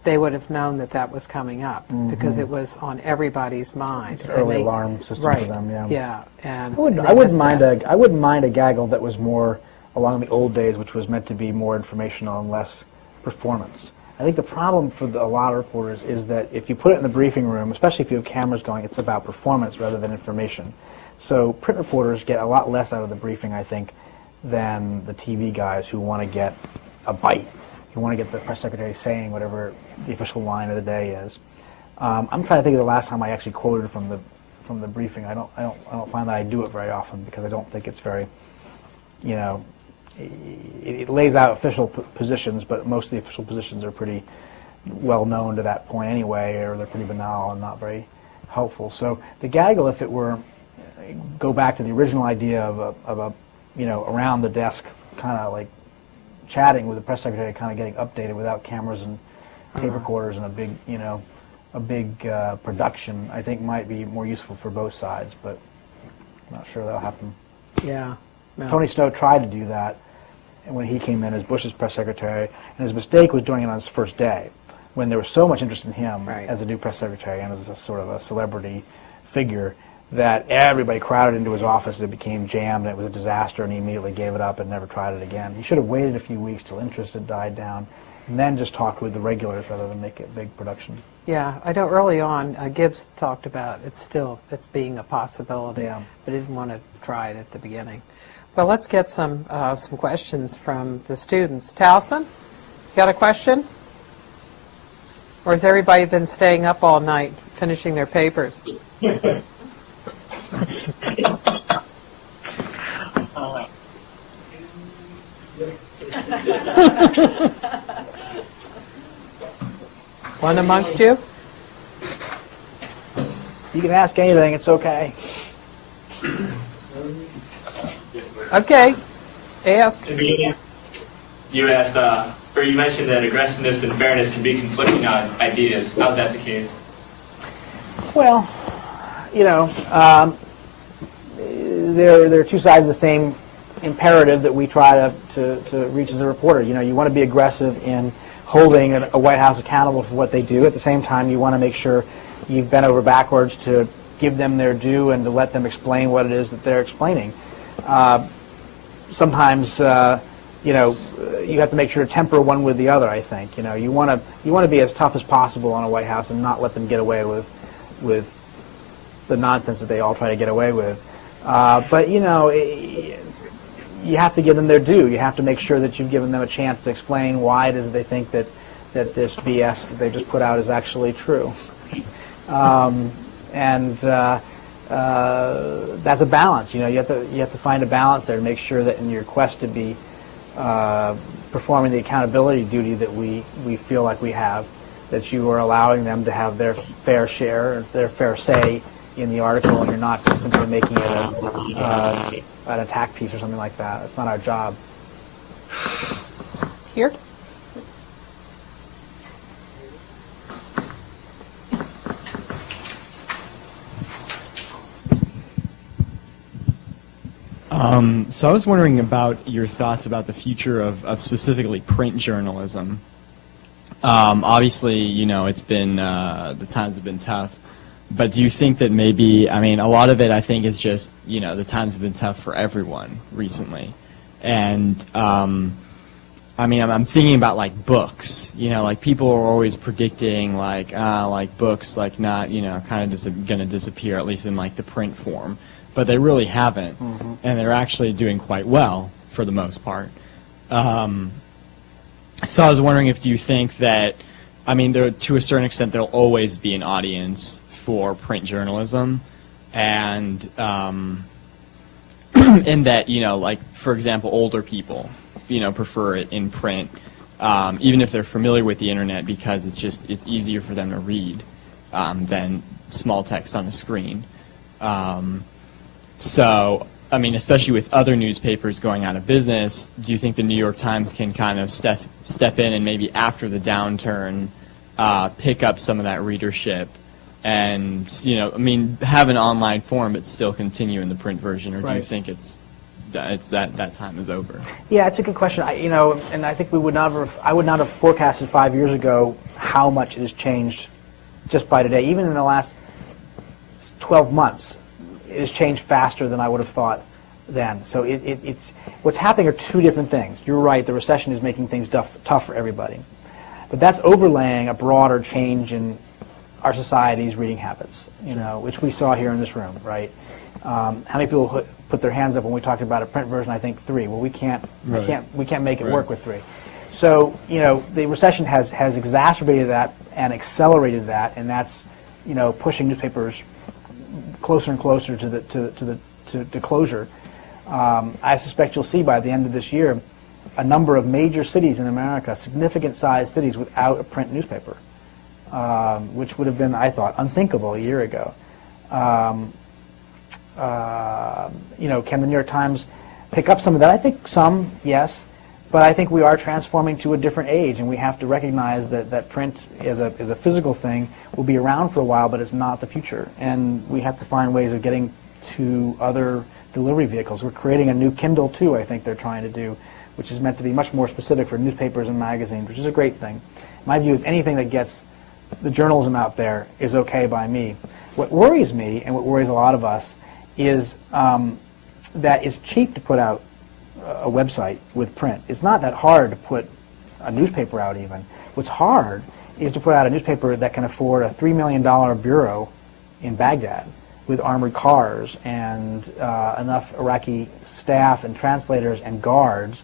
they would have known that that was coming up because it was on everybody's mind. It's an early alarm system right, for them, yeah. Yeah, and I wouldn't mind a gaggle that was more along the old days, which was meant to be more informational and less performance. I think the problem for a lot of reporters is that if you put it in the briefing room, especially if you have cameras going, it's about performance rather than information. So print reporters get a lot less out of the briefing, I think, than the TV guys who want to get a bite, who want to get the press secretary saying whatever the official line of the day is. I'm trying to think of the last time I actually quoted from the briefing. I don't find that I do it very often because I don't think it's very, it lays out official positions, but most of the official positions are pretty well known to that point anyway, or they're pretty banal and not very helpful. So the gaggle, if it were, go back to the original idea of a around the desk kind of like chatting with the press secretary, kind of getting updated without cameras and tape recorders and a big production, I think might be more useful for both sides, but I'm not sure that'll happen. Yeah. No. Tony Snow tried to do that when he came in as Bush's press secretary, and his mistake was doing it on his first day, when there was so much interest in him Right. as a new press secretary and as a sort of a celebrity figure that everybody crowded into his office. It became jammed, and it was a disaster, and he immediately gave it up and never tried it again. He should have waited a few weeks till interest had died down, and then just talked with the regulars rather than make it big production. Yeah, I know early on Gibbs talked about it's being a possibility, Yeah. but he didn't want to try it at the beginning. Well, let's get some questions from the students. Towson, you got a question? Or has everybody been staying up all night finishing their papers? One amongst you? You can ask anything, it's okay. Okay, ask. You asked, or you mentioned that aggressiveness and fairness can be conflicting ideas. How's that the case? Well, there are two sides of the same imperative that we try to reach as a reporter. You want to be aggressive in holding a White House accountable for what they do. At the same time, you want to make sure you've bent over backwards to give them their due and to let them explain what it is that they're explaining. Sometimes, you have to make sure to temper one with the other. I think you want to be as tough as possible on a White House and not let them get away with the nonsense that they all try to get away with. But you have to give them their due. You have to make sure that you've given them a chance to explain why it is that they think that this BS that they just put out is actually true. That's a balance. You have to find a balance there to make sure that in your quest to be performing the accountability duty that we feel like we have, that you are allowing them to have their fair share, their fair say in the article, and you're not just simply making it an attack piece or something like that. That's not our job. Here? So I was wondering about your thoughts about the future of specifically print journalism. Obviously, it's been, the times have been tough, but do you think that maybe, I mean, a lot of it I think is just, the times have been tough for everyone recently. And, I mean, I'm thinking about like books, like people are always predicting like books like not, kind of going to disappear, at least in like the print form. But they really haven't, and they're actually doing quite well for the most part. So I was wondering do you think that, I mean, to a certain extent, there'll always be an audience for print journalism, and in that, like, for example, older people, prefer it in print, even if they're familiar with the internet, because it's easier for them to read than small text on the screen. So, I mean, especially with other newspapers going out of business, do you think the New York Times can kind of step in and maybe after the downturn pick up some of that readership and, I mean, have an online form but still continue in the print version, or do you think that time is over? Yeah, it's a good question. And I think I would not have forecasted 5 years ago how much it has changed just by today. Even in the last 12 months, it has changed faster than I would have thought then. So it's what's happening are two different things. You're right, the recession is making things tough for everybody. But that's overlaying a broader change in our society's reading habits, which we saw here in this room, right? How many people put their hands up when we talked about a print version? I think 3. Well, we can't make it work with 3. So, the recession has exacerbated that and accelerated that, and that's, pushing newspapers closer and closer to closure. I suspect you'll see by the end of this year a number of major cities in America, significant-sized cities, without a print newspaper, which would have been, I thought, unthinkable a year ago. Can the New York Times pick up some of that? I think some, yes, but I think we are transforming to a different age, and we have to recognize that print as a physical thing will be around for a while, but it's not the future, and we have to find ways of getting to other delivery vehicles. We're creating a new Kindle, too, I think they're trying to do, which is meant to be much more specific for newspapers and magazines, which is a great thing. My view is anything that gets the journalism out there is okay by me. What worries me, and what worries a lot of us, is that it's cheap to put out a website with print. It's not that hard to put a newspaper out even. What's hard is to put out a newspaper that can afford a $3 million bureau in Baghdad with armored cars and enough Iraqi staff and translators and guards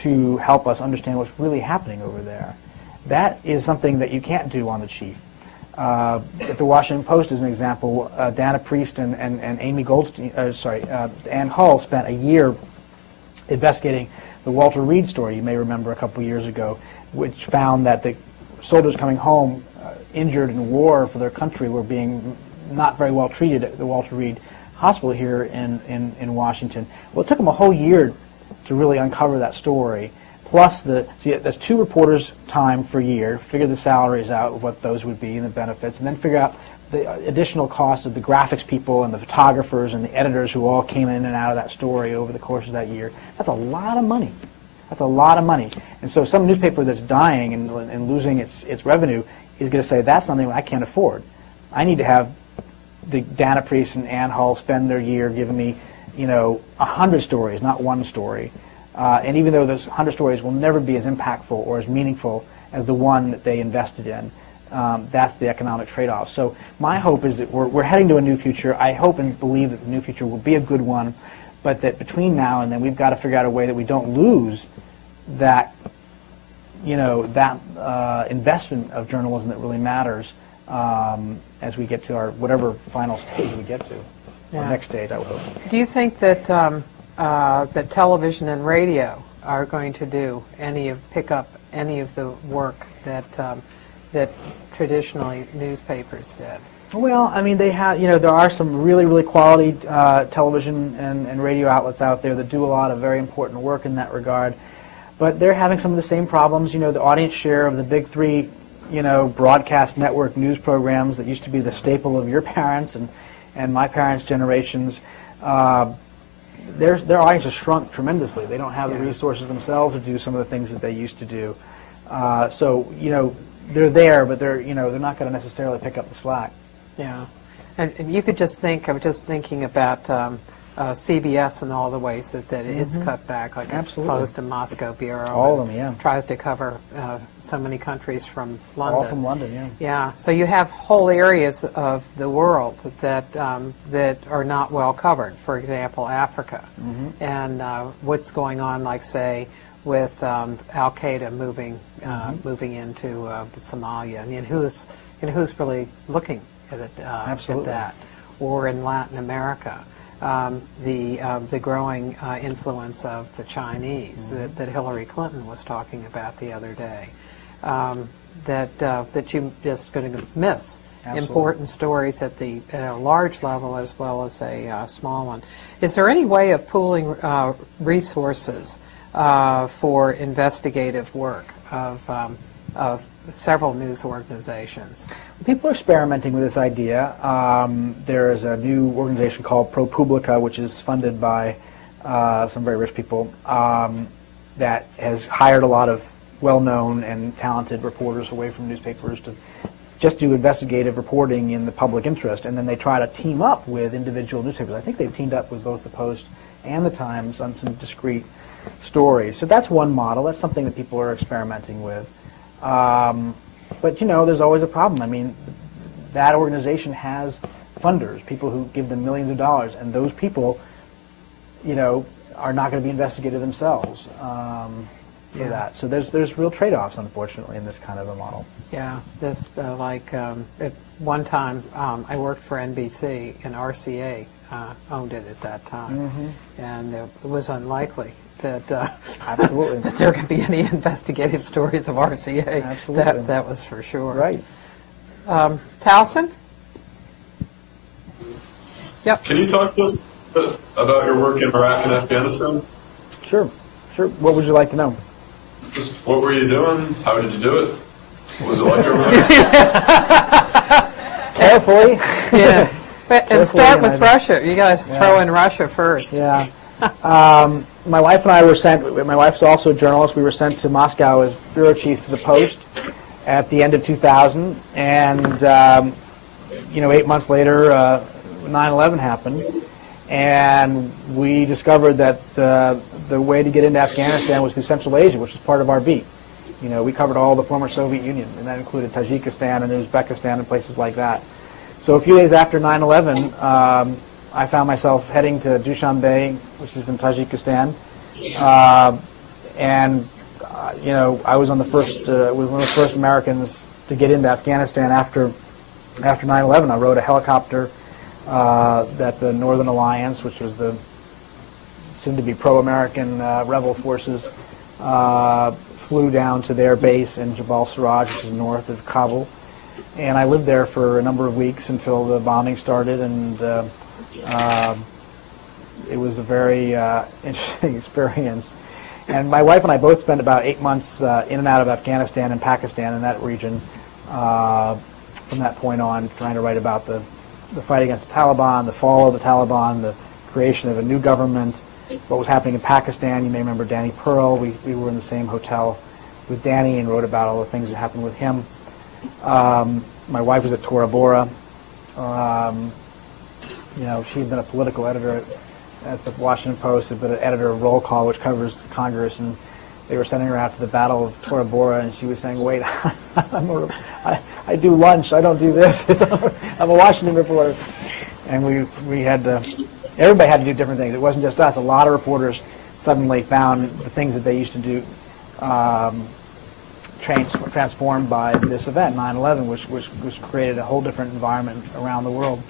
to help us understand what's really happening over there. That is something that you can't do on the cheap. At the Washington Post, as an example, Dana Priest and Amy Goldstein, Ann Hull spent a year investigating the Walter Reed story, you may remember a couple years ago, which found that the soldiers coming home injured in war for their country were being not very well treated at the Walter Reed Hospital here in Washington. Well, it took them a whole year to really uncover that story. Plus, that's 2 reporters' time for a year, figure the salaries out of what those would be and the benefits, and then figure out the additional costs of the graphics people and the photographers and the editors who all came in and out of that story over the course of that year. That's a lot of money. That's a lot of money. And so some newspaper that's dying and losing its revenue is going to say, that's something I can't afford. I need to have the Dana Priest and Ann Hull spend their year giving me, 100 stories, not 1 story. And even though those 100 stories will never be as impactful or as meaningful as the one that they invested in, that's the economic trade-off. So my hope is that we're heading to a new future. I hope and believe that the new future will be a good one, but that between now and then we've got to figure out a way that we don't lose that, investment of journalism that really matters as we get to our whatever final stage we get to, or next stage, I would hope. Do you think that that television and radio are going to pick up any of the work that traditionally newspapers did? Well, I mean, they have, there are some really, really quality television and radio outlets out there that do a lot of very important work in that regard. But they're having some of the same problems. The audience share of the big three, broadcast network news programs that used to be the staple of your parents and my parents' generations, their audience has shrunk tremendously. They don't have the resources themselves to do some of the things that they used to do. So, they're there, but they're not going to necessarily pick up the slack. Yeah, and you could just think. I was just thinking about CBS and all the ways that it's cut back. Like it's closed the Moscow bureau. All of them, yeah. Tries to cover so many countries from London. All from London, yeah. Yeah. So you have whole areas of the world that that are not well covered. For example, Africa, and what's going on, like say, with Al Qaeda moving into Somalia. I mean, who's really looking at that, or in Latin America, the growing influence of the Chinese that Hillary Clinton was talking about the other day, that you're just going to miss. Absolutely. Important stories at a large level as well as a small one. Is there any way of pooling resources for investigative work of several news organizations? People are experimenting with this idea. There is a new organization called ProPublica, which is funded by some very rich people, that has hired a lot of well-known and talented reporters away from newspapers to just do investigative reporting in the public interest, and then they try to team up with individual newspapers. I think they've teamed up with both the Post and the Times on some discrete stories. So that's one model. That's something that people are experimenting with. But, there's always a problem. I mean, that organization has funders, people who give them millions of dollars, and those people, are not going to be investigated themselves for that. So there's real trade-offs, unfortunately, in this kind of a model. Yeah, this at one time I worked for NBC, and RCA owned it at that time, and it was unlikely that Absolutely. that there could be any investigative stories of RCA. Absolutely. That was for sure. Right. Towson? Yep. Can you talk to us about your work in Iraq and Afghanistan? Sure. What would you like to know? Just what were you doing? How did you do it? What was it like over there? Carefully. Yeah. And start with and Russia. You guys throw in Russia first. Yeah. My wife and I were sent, my wife's also a journalist, we were sent to Moscow as bureau chief for the Post at the end of 2000, and 8 months later 9/11 happened, and we discovered that the way to get into Afghanistan was through Central Asia, which was part of our beat. We covered all the former Soviet Union, and that included Tajikistan and Uzbekistan and places like that. So a few days after 9/11, I found myself heading to Dushanbe, which is in Tajikistan, and I was on the first, was one of the first Americans to get into Afghanistan after 9/11. I rode a helicopter that the Northern Alliance, which was the soon-to-be pro-American rebel forces, flew down to their base in Jabal Sarraj, which is north of Kabul, and I lived there for a number of weeks until the bombing started, and it was a very interesting experience. And my wife and I both spent about 8 months in and out of Afghanistan and Pakistan in that region from that point on, trying to write about the fight against the Taliban, the fall of the Taliban, the creation of a new government, what was happening in Pakistan. You may remember Danny Pearl. We were in the same hotel with Danny and wrote about all the things that happened with him. My wife was at Tora Bora. She had been a political editor at the Washington Post, had been an editor of Roll Call, which covers Congress, and they were sending her out to the Battle of Tora Bora, and she was saying, wait, I do lunch, I don't do this. I'm a Washington reporter. And we had to, everybody had to do different things. It wasn't just us. A lot of reporters suddenly found the things that they used to do transformed by this event, 9/11, which created a whole different environment around the world.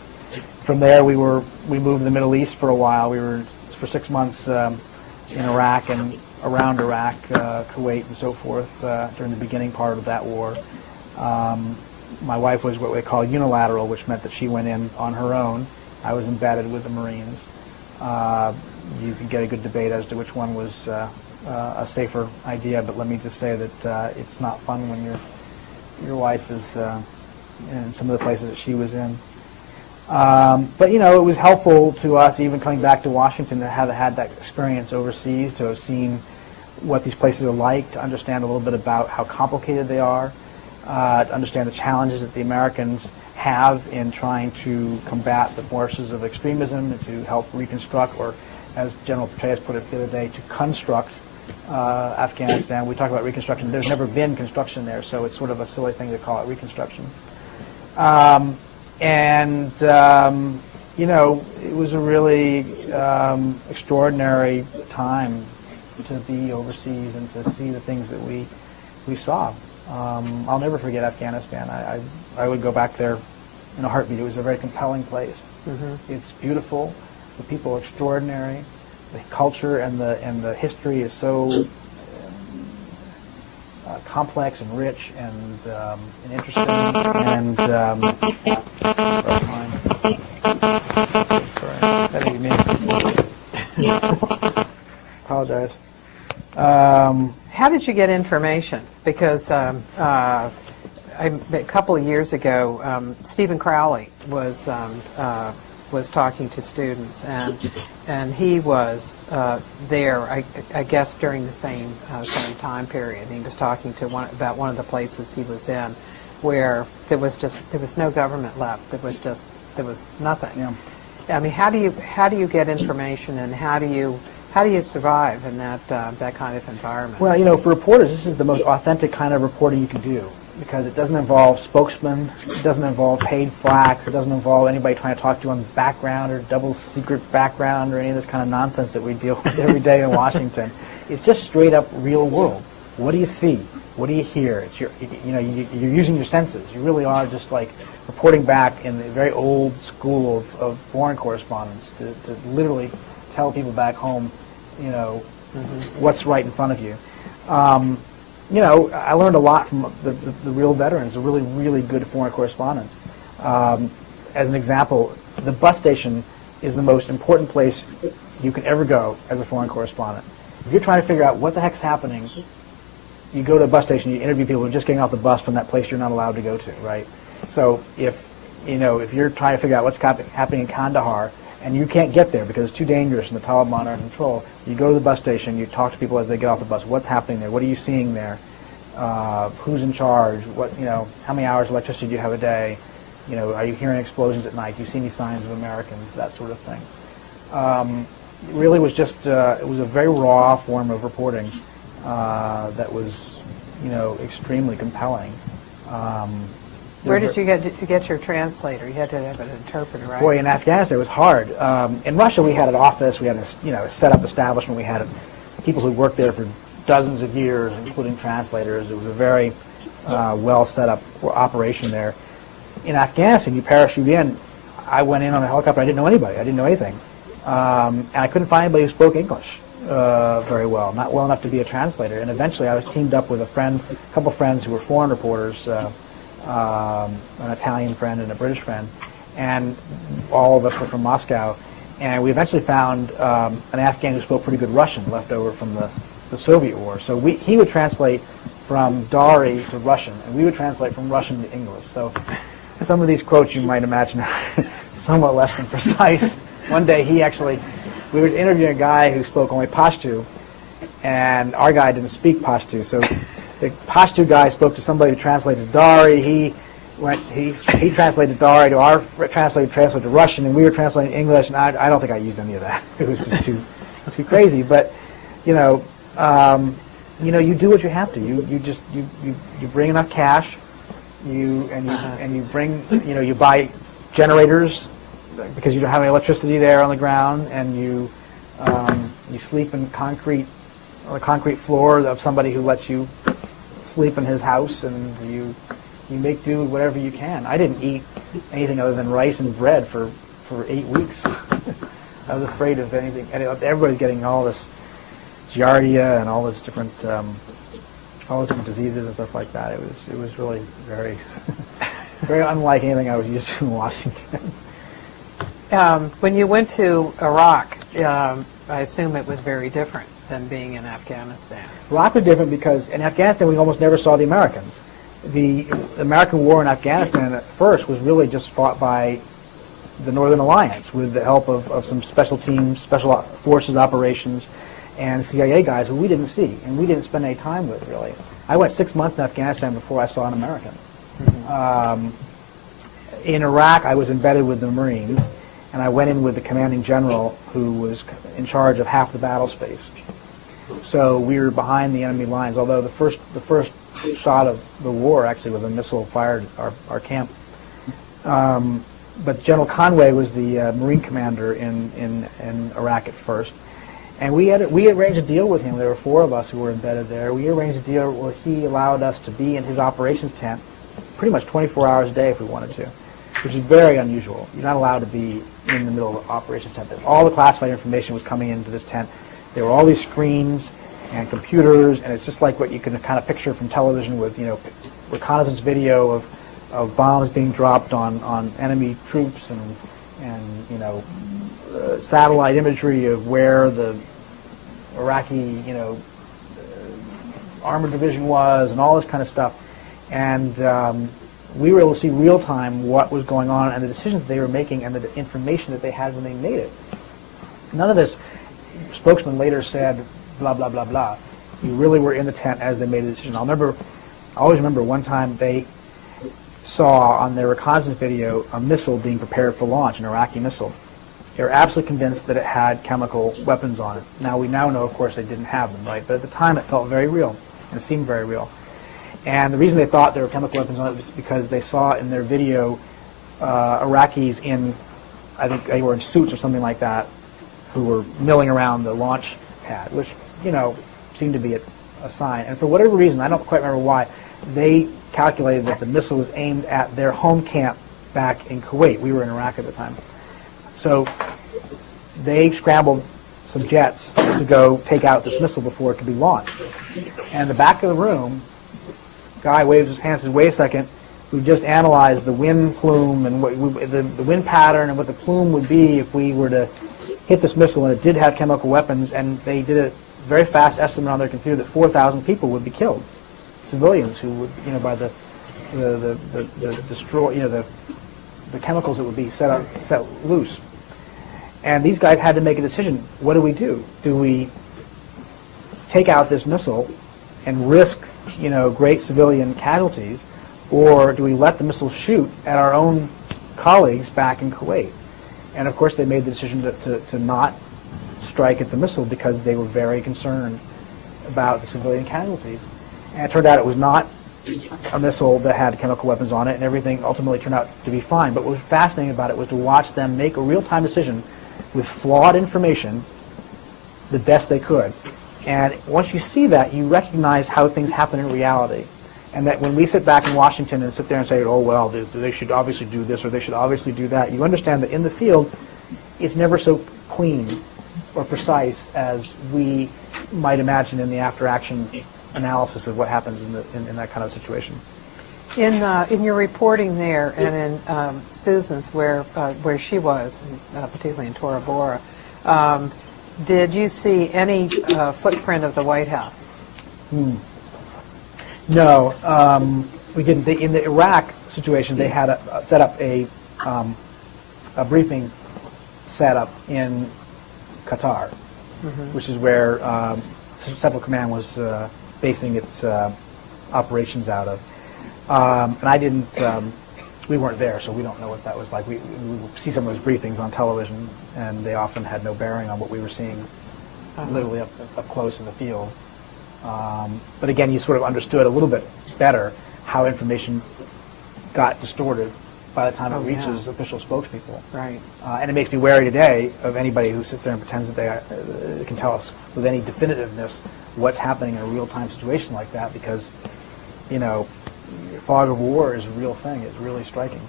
From there, we moved to the Middle East for a while. We were for 6 months in Iraq and around Iraq, Kuwait and so forth during the beginning part of that war. My wife was what we call unilateral, which meant that she went in on her own. I was embedded with the Marines. You could get a good debate as to which one was a safer idea, but let me just say that it's not fun when your wife is in some of the places that she was in. But, it was helpful to us, even coming back to Washington, to have had that experience overseas, to have seen what these places are like, to understand a little bit about how complicated they are, to understand the challenges that the Americans have in trying to combat the forces of extremism, and to help reconstruct, or as General Petraeus put it the other day, to construct Afghanistan. We talk about reconstruction. There's never been construction there, so it's sort of a silly thing to call it reconstruction. It was a really extraordinary time to be overseas and to see the things that we saw. I'll never forget Afghanistan. I would go back there in a heartbeat. It was a very compelling place. Mm-hmm. It's beautiful. The people are extraordinary. The culture and the history is so complex and rich and interesting. And sorry, that didn't mean apologize. How did you get information? Because a couple of years ago, Stephen Crowley was talking to students, and he was there, I guess, during the same time period. He was talking to about one of the places he was in, where there was no government left. There was nothing. Yeah. I mean, how do you get information, and how do you survive in that kind of environment? Well, for reporters, this is the most authentic kind of reporting you can do, because it doesn't involve spokesmen, it doesn't involve paid flax, it doesn't involve anybody trying to talk to you on background or double secret background or any of this kind of nonsense that we deal with every day in Washington. It's just straight up real world. What do you see? What do you hear? It's you're using your senses. You really are just like reporting back in the very old school of foreign correspondence to literally tell people back home, what's right in front of you. I learned a lot from the real veterans, the really, really good foreign correspondents. As an example, the bus station is the most important place you can ever go as a foreign correspondent. If you're trying to figure out what the heck's happening, you go to a bus station, you interview people who are just getting off the bus from that place you're not allowed to go to, right? So if you're trying to figure out what's happening in Kandahar, and you can't get there because it's too dangerous and the Taliban are in control, you go to the bus station, you talk to people as they get off the bus. What's happening there? What are you seeing there? Who's in charge? How many hours of electricity do you have a day? Are you hearing explosions at night? Do you see any signs of Americans? That sort of thing. It really was just, it was a very raw form of reporting that was, extremely compelling. Where did you get your translator? You had to have an interpreter, right? Boy, in Afghanistan it was hard. In Russia we had an office, we had a set-up establishment, we had people who worked there for dozens of years, including translators. It was a very well set-up operation there. In Afghanistan, you parachute in. I went in on a helicopter. I didn't know anybody. I didn't know anything. And I couldn't find anybody who spoke English very well, not well enough to be a translator. And eventually I was teamed up with a couple friends who were foreign reporters, an Italian friend and a British friend, and all of us were from Moscow. And we eventually found an Afghan who spoke pretty good Russian, left over from the Soviet war. So he would translate from Dari to Russian, and we would translate from Russian to English. So some of these quotes you might imagine are somewhat less than precise. One day we were interviewing a guy who spoke only Pashto, and our guy didn't speak Pashto. So the Pashto guy spoke to somebody who translated Dari. He translated Dari to our translated to Russian, and we were translating English. And I don't think I used any of that. It was just too crazy. But you do what you have to. You bring enough cash. You bring you buy generators because you don't have any electricity there on the ground, and you sleep in on the concrete floor of somebody who lets you sleep in his house, and you make do with whatever you can. I didn't eat anything other than rice and bread for 8 weeks. I was afraid of anything. Everybody's getting all this Giardia and all those different diseases and stuff like that. It was really very very unlike anything I was used to in Washington. When you went to Iraq, I assume it was very different than being in Afghanistan. Iraq was different because in Afghanistan we almost never saw the Americans. The American war in Afghanistan at first was really just fought by the Northern Alliance with the help of some special teams, special forces operations, and CIA guys who we didn't see and we didn't spend any time with, really. I went 6 months in Afghanistan before I saw an American. In Iraq, I was embedded with the Marines, and I went in with the commanding general who was in charge of half the battle space. So we were behind the enemy lines, although the first shot of the war actually was a missile fired at our camp. But General Conway was the Marine commander in Iraq at first. And we arranged a deal with him. There were 4 of us who were embedded there. We arranged a deal where he allowed us to be in his operations tent pretty much 24 hours a day if we wanted to, which is very unusual. You're not allowed to be in the middle of the operations tent. All the classified information was coming into this tent. There were all these screens and computers, and it's just like what you can kind of picture from television with, reconnaissance video of bombs being dropped on enemy troops and satellite imagery of where the Iraqi, armored division was and all this kind of stuff. And we were able to see real time what was going on and the decisions that they were making and the information that they had when they made it. None of this, spokesman later said, blah, blah, blah, blah. You really were in the tent as they made the decision. I always remember one time they saw on their reconnaissance video a missile being prepared for launch, an Iraqi missile. They were absolutely convinced that it had chemical weapons on it. Now, we now know, of course, they didn't have them, right? But at the time, it felt very real, and it seemed very real. And the reason they thought there were chemical weapons on it was because they saw in their video Iraqis in, I think they were in suits or something like that, who were milling around the launch pad, which, seemed to be a sign. And for whatever reason, I don't quite remember why, they calculated that the missile was aimed at their home camp back in Kuwait. We were in Iraq at the time. So they scrambled some jets to go take out this missile before it could be launched. And in the back of the room, guy waves his hand and says, wait a second, we've just analyzed the wind plume and the wind pattern and what the plume would be if we were to hit this missile, and it did have chemical weapons, and they did a very fast estimate on their computer that 4,000 people would be killed, civilians who would, by the chemicals that would be set loose. And these guys had to make a decision. What do we do? Do we take out this missile and risk, great civilian casualties, or do we let the missile shoot at our own colleagues back in Kuwait? And of course, they made the decision to not strike at the missile because they were very concerned about the civilian casualties. And it turned out it was not a missile that had chemical weapons on it, and everything ultimately turned out to be fine. But what was fascinating about it was to watch them make a real-time decision with flawed information the best they could. And once you see that, you recognize how things happen in reality. And that when we sit back in Washington and sit there and say, oh, well, they should obviously do this or they should obviously do that, you understand that in the field, it's never so clean or precise as we might imagine in the after-action analysis of what happens in that kind of situation. In your reporting there and in Susan's, where she was, particularly in Tora Bora, did you see any footprint of the White House? No, we didn't. In the Iraq situation, they had set up a briefing setup in Qatar, which is where Central Command was basing its operations out of. And I didn't, we weren't there, so we don't know what that was like. We see some of those briefings on television, and they often had no bearing on what we were seeing literally up close in the field. But again, you sort of understood a little bit better how information got distorted by the time it reaches official spokespeople. Right. And it makes me wary today of anybody who sits there and pretends that they can tell us with any definitiveness what's happening in a real-time situation like that, because, fog of war is a real thing. It's really striking.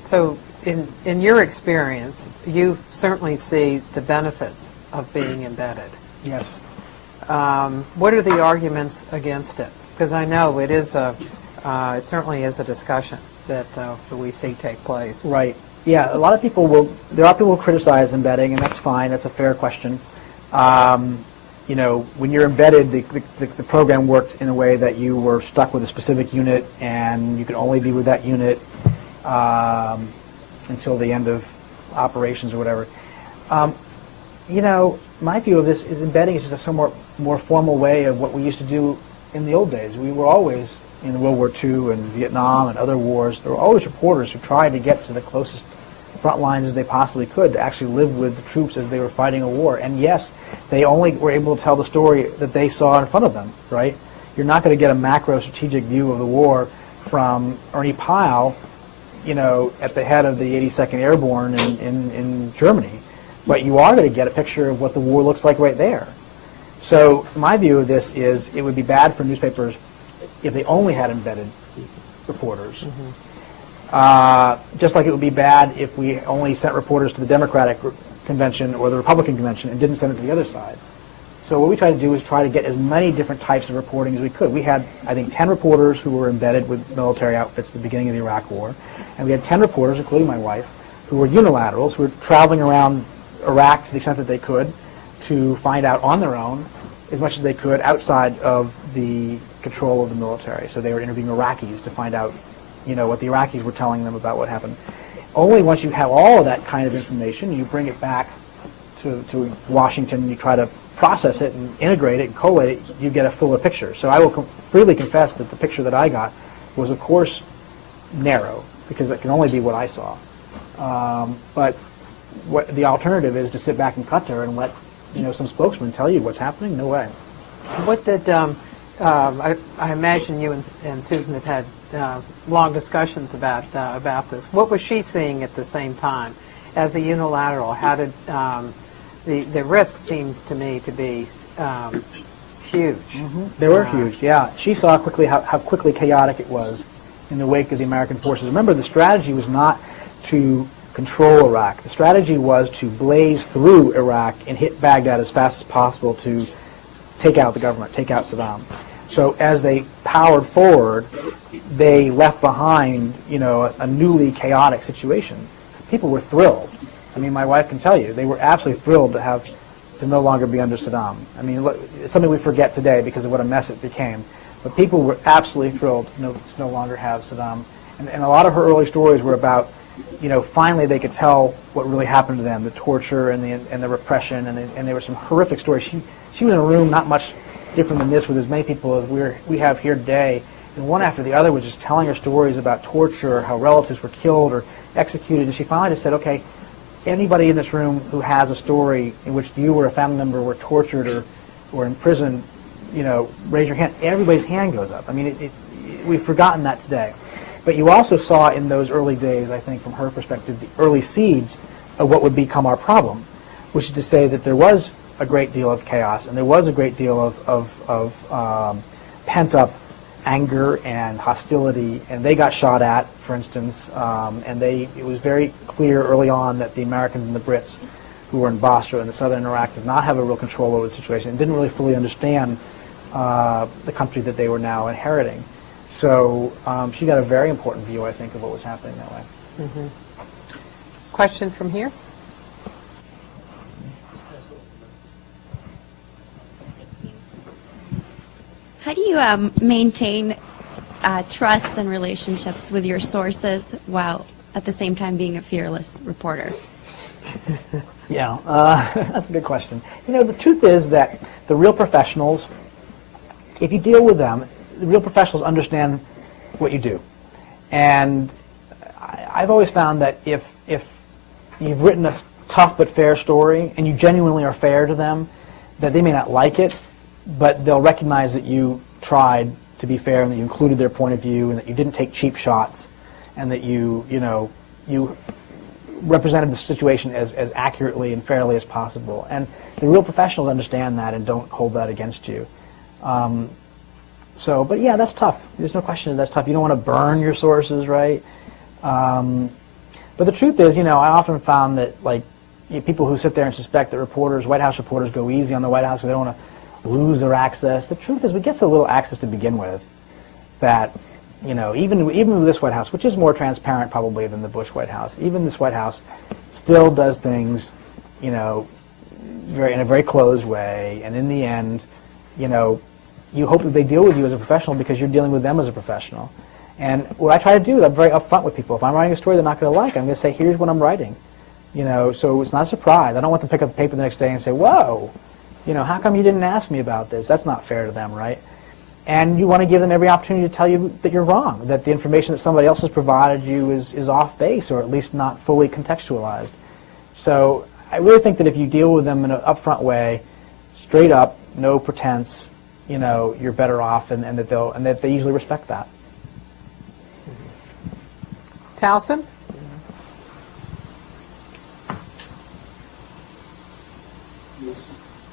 So in your experience, you certainly see the benefits of being embedded. Yes. What are the arguments against it? Because I know it is it certainly is a discussion that we see take place. Right. Yeah, there are people who criticize embedding, and that's fine. That's a fair question. You know, when you're embedded, the program worked in a way that you were stuck with a specific unit, and you could only be with that unit until the end of operations or whatever. You know, my view of this is embedding is just a somewhat more formal way of what we used to do in the old days. We were always, in World War II and Vietnam and other wars, there were always reporters who tried to get to the closest front lines as they possibly could to actually live with the troops as they were fighting a war. And yes, they only were able to tell the story that they saw in front of them, right? You're not going to get a macro strategic view of the war from Ernie Pyle, you know, at the head of the 82nd Airborne in Germany. But you are going to get a picture of what the war looks like right there. So my view of this is it would be bad for newspapers if they only had embedded reporters. Just like it would be bad if we only sent reporters to the Democratic convention or the Republican convention and didn't send it to the other side. So what we tried to do is try to get as many different types of reporting as we could. We had, I think, 10 reporters who were embedded with military outfits at the beginning of the Iraq War, and we had 10 reporters, including my wife, who were unilaterals, who were traveling around Iraq to the extent that they could to find out on their own as much as they could outside of the control of the military. So they were interviewing Iraqis to find out, you know, what the Iraqis were telling them about what happened. Only once you have all of that kind of information, you bring it back to Washington, and you try to process it and integrate it and collate it, you get a fuller picture. So I will freely confess that the picture that I got was, of course, narrow, because it can only be what I saw. But what the alternative is to sit back in Qatar and let, you know, some spokesman tell you what's happening? No way. What did I imagine you and Susan have had long discussions about this. What was she seeing at the same time as a unilateral? How did the risks seemed to me to be huge? They were huge, yeah. She saw quickly how quickly chaotic it was in the wake of the American forces. Remember, the strategy was not to control Iraq. The strategy was to blaze through Iraq and hit Baghdad as fast as possible to take out the government, take out Saddam. So as they powered forward, they left behind, you know, a newly chaotic situation. People were thrilled. I mean, my wife can tell you, they were absolutely thrilled to no longer be under Saddam. I mean, look, it's something we forget today because of what a mess it became. But people were absolutely thrilled to no longer have Saddam. And a lot of her early stories were about, you know, finally they could tell what really happened to them, the torture and the repression, and there were some horrific stories. She was in a room not much different than this with as many people as we have here today, and one after the other was just telling her stories about torture, or how relatives were killed or executed, and she finally just said, okay, anybody in this room who has a story in which you or a family member were tortured or in prison, you know, raise your hand. Everybody's hand goes up. I mean, we've forgotten that today. But you also saw in those early days, I think, from her perspective, the early seeds of what would become our problem, which is to say that there was a great deal of chaos, and there was a great deal of pent-up anger and hostility, and they got shot at, for instance, and it was very clear early on that the Americans and the Brits who were in Basra and the southern Iraq did not have a real control over the situation and didn't really fully understand the country that they were now inheriting. So she got a very important view, I think, of what was happening that way. Mm-hmm. Question from here? How do you maintain trust and relationships with your sources while at the same time being a fearless reporter? Yeah, that's a good question. You know, the truth is that the real professionals, if you deal with them, the real professionals understand what you do. And I've always found that if you've written a tough but fair story and you genuinely are fair to them, that they may not like it, but they'll recognize that you tried to be fair and that you included their point of view and that you didn't take cheap shots and that you represented the situation as accurately and fairly as possible. And the real professionals understand that and don't hold that against you. But yeah, that's tough. There's no question that's tough. You don't want to burn your sources, right? But the truth is, I often found that, people who sit there and suspect that White House reporters go easy on the White House because they don't want to lose their access. The truth is we get so little access to begin with that, even with this White House, which is more transparent probably than the Bush White House, even this White House still does things, in a very closed way. And in the end, you hope that they deal with you as a professional because you're dealing with them as a professional. And what I try to do is I'm very upfront with people. If I'm writing a story they're not going to like, I'm going to say, here's what I'm writing. So it's not a surprise. I don't want them to pick up the paper the next day and say, whoa, how come you didn't ask me about this? That's not fair to them, right? And you want to give them every opportunity to tell you that you're wrong, that the information that somebody else has provided you is off base or at least not fully contextualized. So I really think that if you deal with them in an upfront way, straight up, no pretense, you're better off, and that they usually respect that. Towson?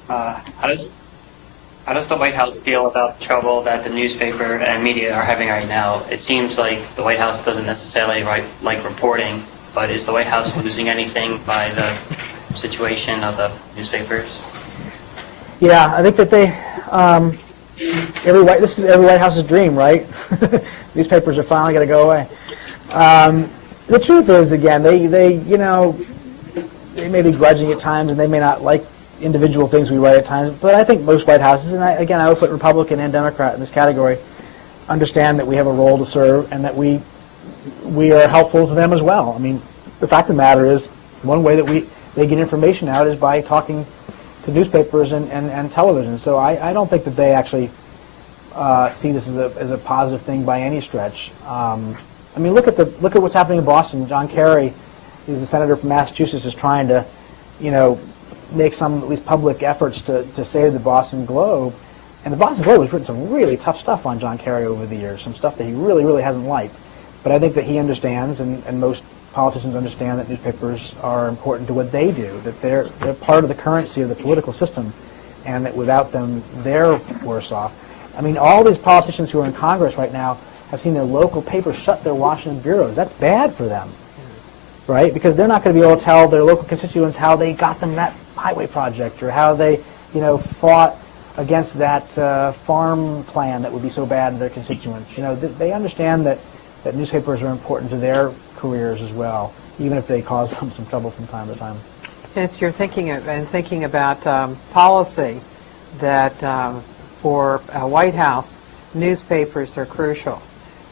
How does the White House feel about the trouble that the newspaper and media are having right now? It seems like the White House doesn't necessarily like reporting, but is the White House losing anything by the situation of the newspapers? Yeah, I think that this is every White House's dream, right? Newspapers are finally going to go away. The truth is, again, they may be grudging at times, and they may not like individual things we write at times, but I think most White Houses, and I would put Republican and Democrat in this category, understand that we have a role to serve and that we are helpful to them as well. I mean, the fact of the matter is, one way that they get information out is by talking to newspapers and television. So I don't think that they actually see this as a positive thing by any stretch. I mean, look at what's happening in Boston. John Kerry, who's the senator from Massachusetts, is trying to, make some at least public efforts to save the Boston Globe. And the Boston Globe has written some really tough stuff on John Kerry over the years, some stuff that he really, really hasn't liked. But I think that he understands, and most politicians understand, that newspapers are important to what they do, that they're part of the currency of the political system, and that without them, they're worse off. I mean, all these politicians who are in Congress right now have seen their local papers shut their Washington bureaus. That's bad for them, right? Because they're not going to be able to tell their local constituents how they got them that highway project or how they, fought against that farm plan that would be so bad to their constituents. They understand that newspapers are important to their careers as well, even if they cause them some trouble from time to time. If you're thinking about policy, that for a White House, newspapers are crucial.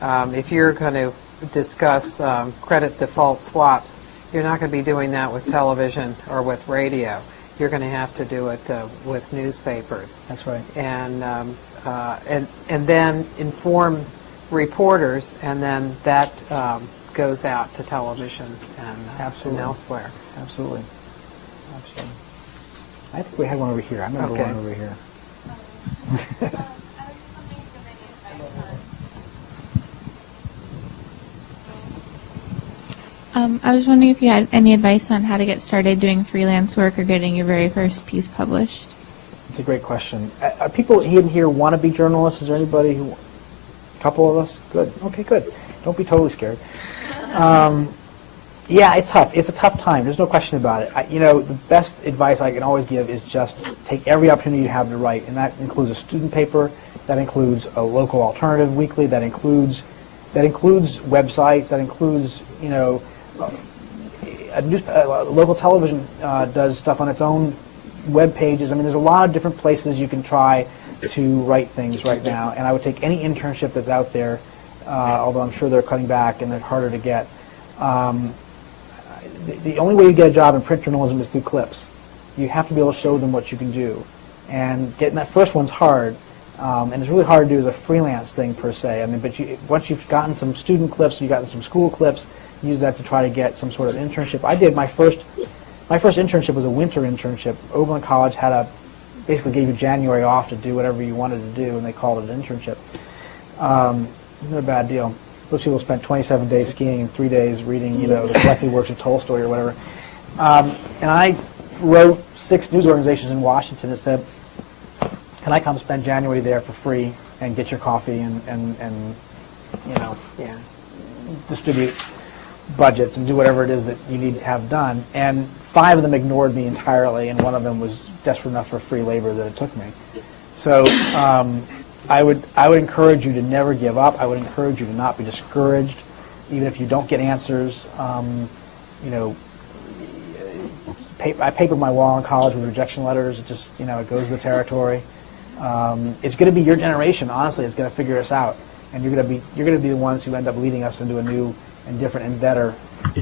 If you're going to discuss credit default swaps, you're not going to be doing that with television or with radio. You're going to have to do it with newspapers. That's right. And then inform reporters, and then that goes out to television and elsewhere. Absolutely. I think we had one over here. I remember one over here. I was wondering if you had any advice on how to get started doing freelance work or getting your very first piece published. It's a great question. Are people in here want to be journalists? Is there anybody who... A couple of us? Good. Okay, good. Don't be totally scared. Yeah, it's tough. It's a tough time. There's no question about it. The best advice I can always give is just take every opportunity you have to write, and that includes a student paper, that includes a local alternative weekly, that includes websites, that includes, local television does stuff on its own web pages. I mean, there's a lot of different places you can try to write things right now, and I would take any internship that's out there, although I'm sure they're cutting back and they're harder to get. The only way you get a job in print journalism is through clips. You have to be able to show them what you can do, and getting that first one's hard, and it's really hard to do as a freelance thing per se. I mean, but once you've gotten some student clips, you've gotten some school clips, use that to try to get some sort of internship. I did my first internship was a winter internship. Oberlin College basically gave you January off to do whatever you wanted to do, and they called it an internship. Isn't a bad deal. Most people spent 27 days skiing and 3 days reading, the collected works of Tolstoy or whatever. And I wrote 6 news organizations in Washington that said, can I come spend January there for free and get your coffee and distribute budgets and do whatever it is that you need to have done. And 5 of them ignored me entirely, and one of them was desperate enough for free labor that it took me. So I would encourage you to never give up. I would encourage you to not be discouraged, even if you don't get answers. You know, I papered my wall in college with rejection letters. It just, you know, it goes to the territory. It's going to be your generation. Honestly, it's going to figure us out, and you're going to be the ones who end up leading us into a new and different and better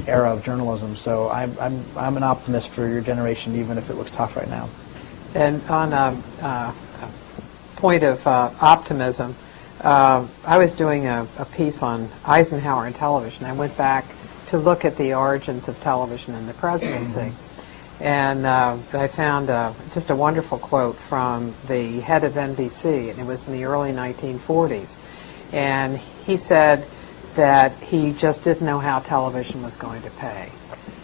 era of journalism. So I'm an optimist for your generation, even if it looks tough right now. And on a point of optimism, I was doing a piece on Eisenhower and television. I went back to look at the origins of television in the presidency. And I found just a wonderful quote from the head of NBC, and it was in the early 1940s. And he said that he just didn't know how television was going to pay.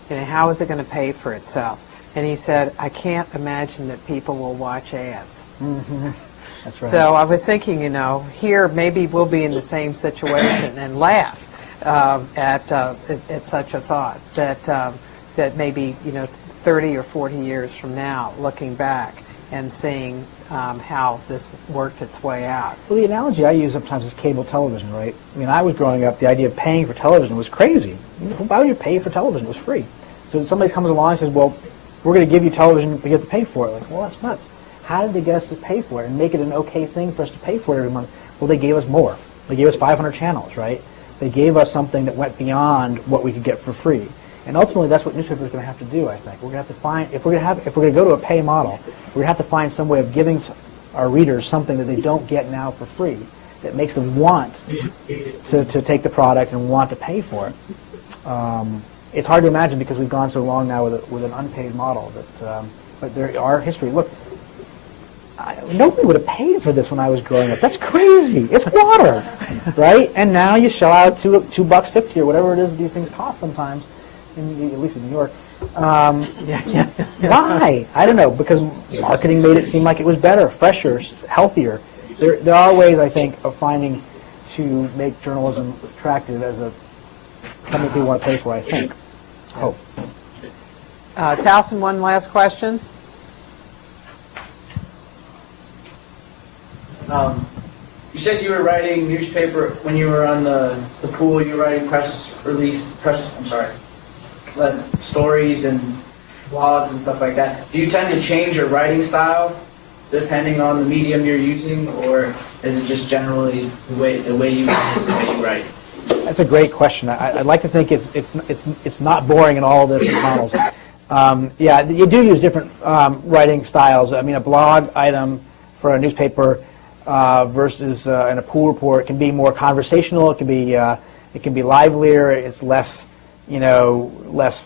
You know, how is it going to pay for itself? And he said, I can't imagine that people will watch ads. Mm-hmm. That's right. So I was thinking, you know, here maybe we'll be in the same situation and laugh at such a thought, that maybe, you know, 30 or 40 years from now, looking back and seeing how this worked its way out. Well, the analogy I use sometimes is cable television, right? I mean, I was growing up, the idea of paying for television was crazy. Why would you pay for television? It was free. So somebody comes along and says, well, we're going to give you television, but you have to pay for it. Like, well, that's nuts. How did they get us to pay for it and make it an okay thing for us to pay for it every month? Well, they gave us more. They gave us 500 channels, right? They gave us something that went beyond what we could get for free. And ultimately, that's what newspapers are going to have to do, I think. We're going to have to find, if we're going to go to a pay model, we're going to have to find some way of giving to our readers something that they don't get now for free, that makes them want to take the product and want to pay for it. It's hard to imagine because we've gone so long now with an unpaid model. But there are history. Look, nobody would have paid for this when I was growing up. That's crazy. It's water, right? And now you shell out $2.50 or whatever it is that these things cost sometimes. At least in New York. Why? I don't know, because marketing made it seem like it was better, fresher, healthier. There are ways, I think, of finding to make journalism attractive as something people want to pay for, I think. Hope. Towson, one last question. You said you were writing newspaper when you were on the pool. You were writing stories and blogs and stuff like that. Do you tend to change your writing style depending on the medium you're using, or is it just generally the way you write? That's a great question. I'd like to think it's not boring in all of this models. Yeah, you do use different writing styles. I mean, a blog item for a newspaper versus in a pool report can be more conversational. It can be livelier. It's less, less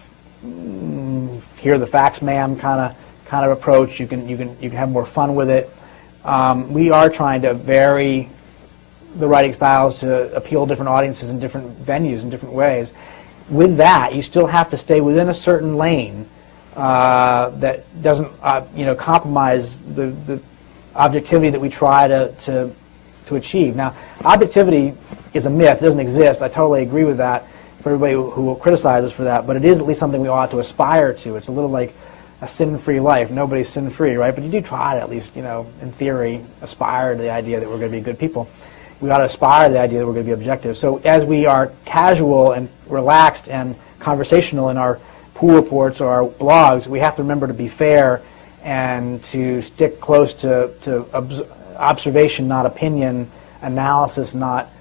hear the facts, ma'am kind of approach. You can have more fun with it. We are trying to vary the writing styles to appeal to different audiences in different venues in different ways. With that, you still have to stay within a certain lane that doesn't compromise the objectivity that we try to achieve. Now, objectivity is a myth. It doesn't exist. I totally agree with that for everybody who will criticize us for that, but it is at least something we ought to aspire to. It's a little like a sin-free life. Nobody's sin-free, right? But you do try to at least, in theory, aspire to the idea that we're going to be good people. We ought to aspire to the idea that we're going to be objective. So as we are casual and relaxed and conversational in our pool reports or our blogs, we have to remember to be fair and to stick close to observation, not opinion, analysis, not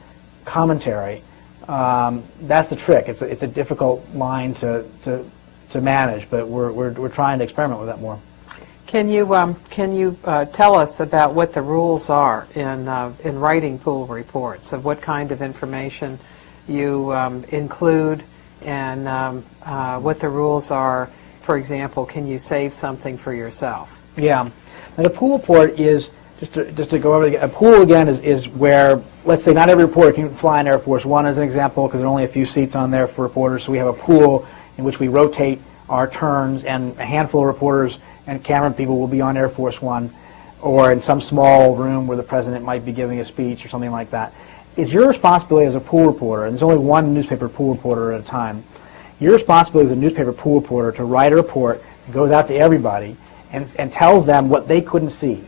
commentary. That's the trick. It's a difficult line to manage, but we're trying to experiment with that more. Can you tell us about what the rules are in writing pool reports, of what kind of information you include, and what the rules are? For example, can you save something for yourself? Yeah. Now the pool report is, just to go over it, a pool again is where, let's say not every reporter can fly in Air Force One as an example, because there are only a few seats on there for reporters, so we have a pool in which we rotate our turns, and a handful of reporters and camera people will be on Air Force One, or in some small room where the president might be giving a speech or something like that. It's your responsibility as a pool reporter, and there's only one newspaper pool reporter at a time, Your responsibility as a newspaper pool reporter to write a report that goes out to everybody and tells them what they couldn't see.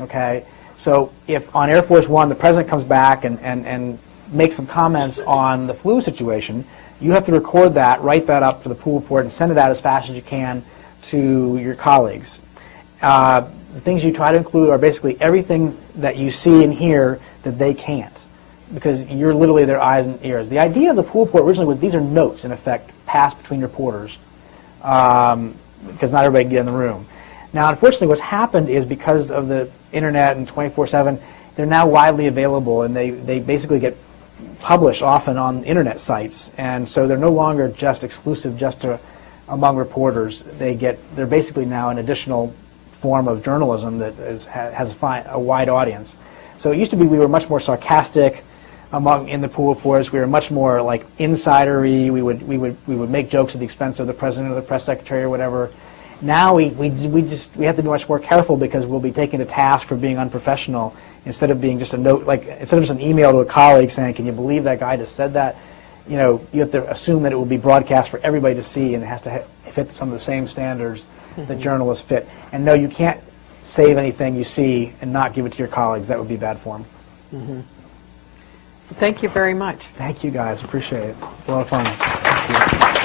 Okay? So if on Air Force One the president comes back and makes some comments on the flu situation, you have to record that, write that up for the pool report, and send it out as fast as you can to your colleagues. The things you try to include are basically everything that you see and hear that they can't, because you're literally their eyes and ears. The idea of the pool report originally was these are notes, in effect, passed between reporters, because not everybody can get in the room. Now, unfortunately, what's happened is because of the internet and 24/7, they're now widely available, and they basically get published often on internet sites, and so they're no longer just exclusive just to among reporters. They're basically now an additional form of journalism that has a wide audience. So it used to be we were much more sarcastic in the pool reports. We were much more like insidery. We would make jokes at the expense of the president or the press secretary or whatever. Now we have to be much more careful because we'll be taken to task for being unprofessional instead of being just a note, like instead of just an email to a colleague saying, "Can you believe that guy just said that?" You know, you have to assume that it will be broadcast for everybody to see, and it has to fit some of the same standards that journalists fit. And no, you can't save anything you see and not give it to your colleagues. That would be bad form. Thank you very much. Thank you, guys. Appreciate it. It's a lot of fun. Thank you.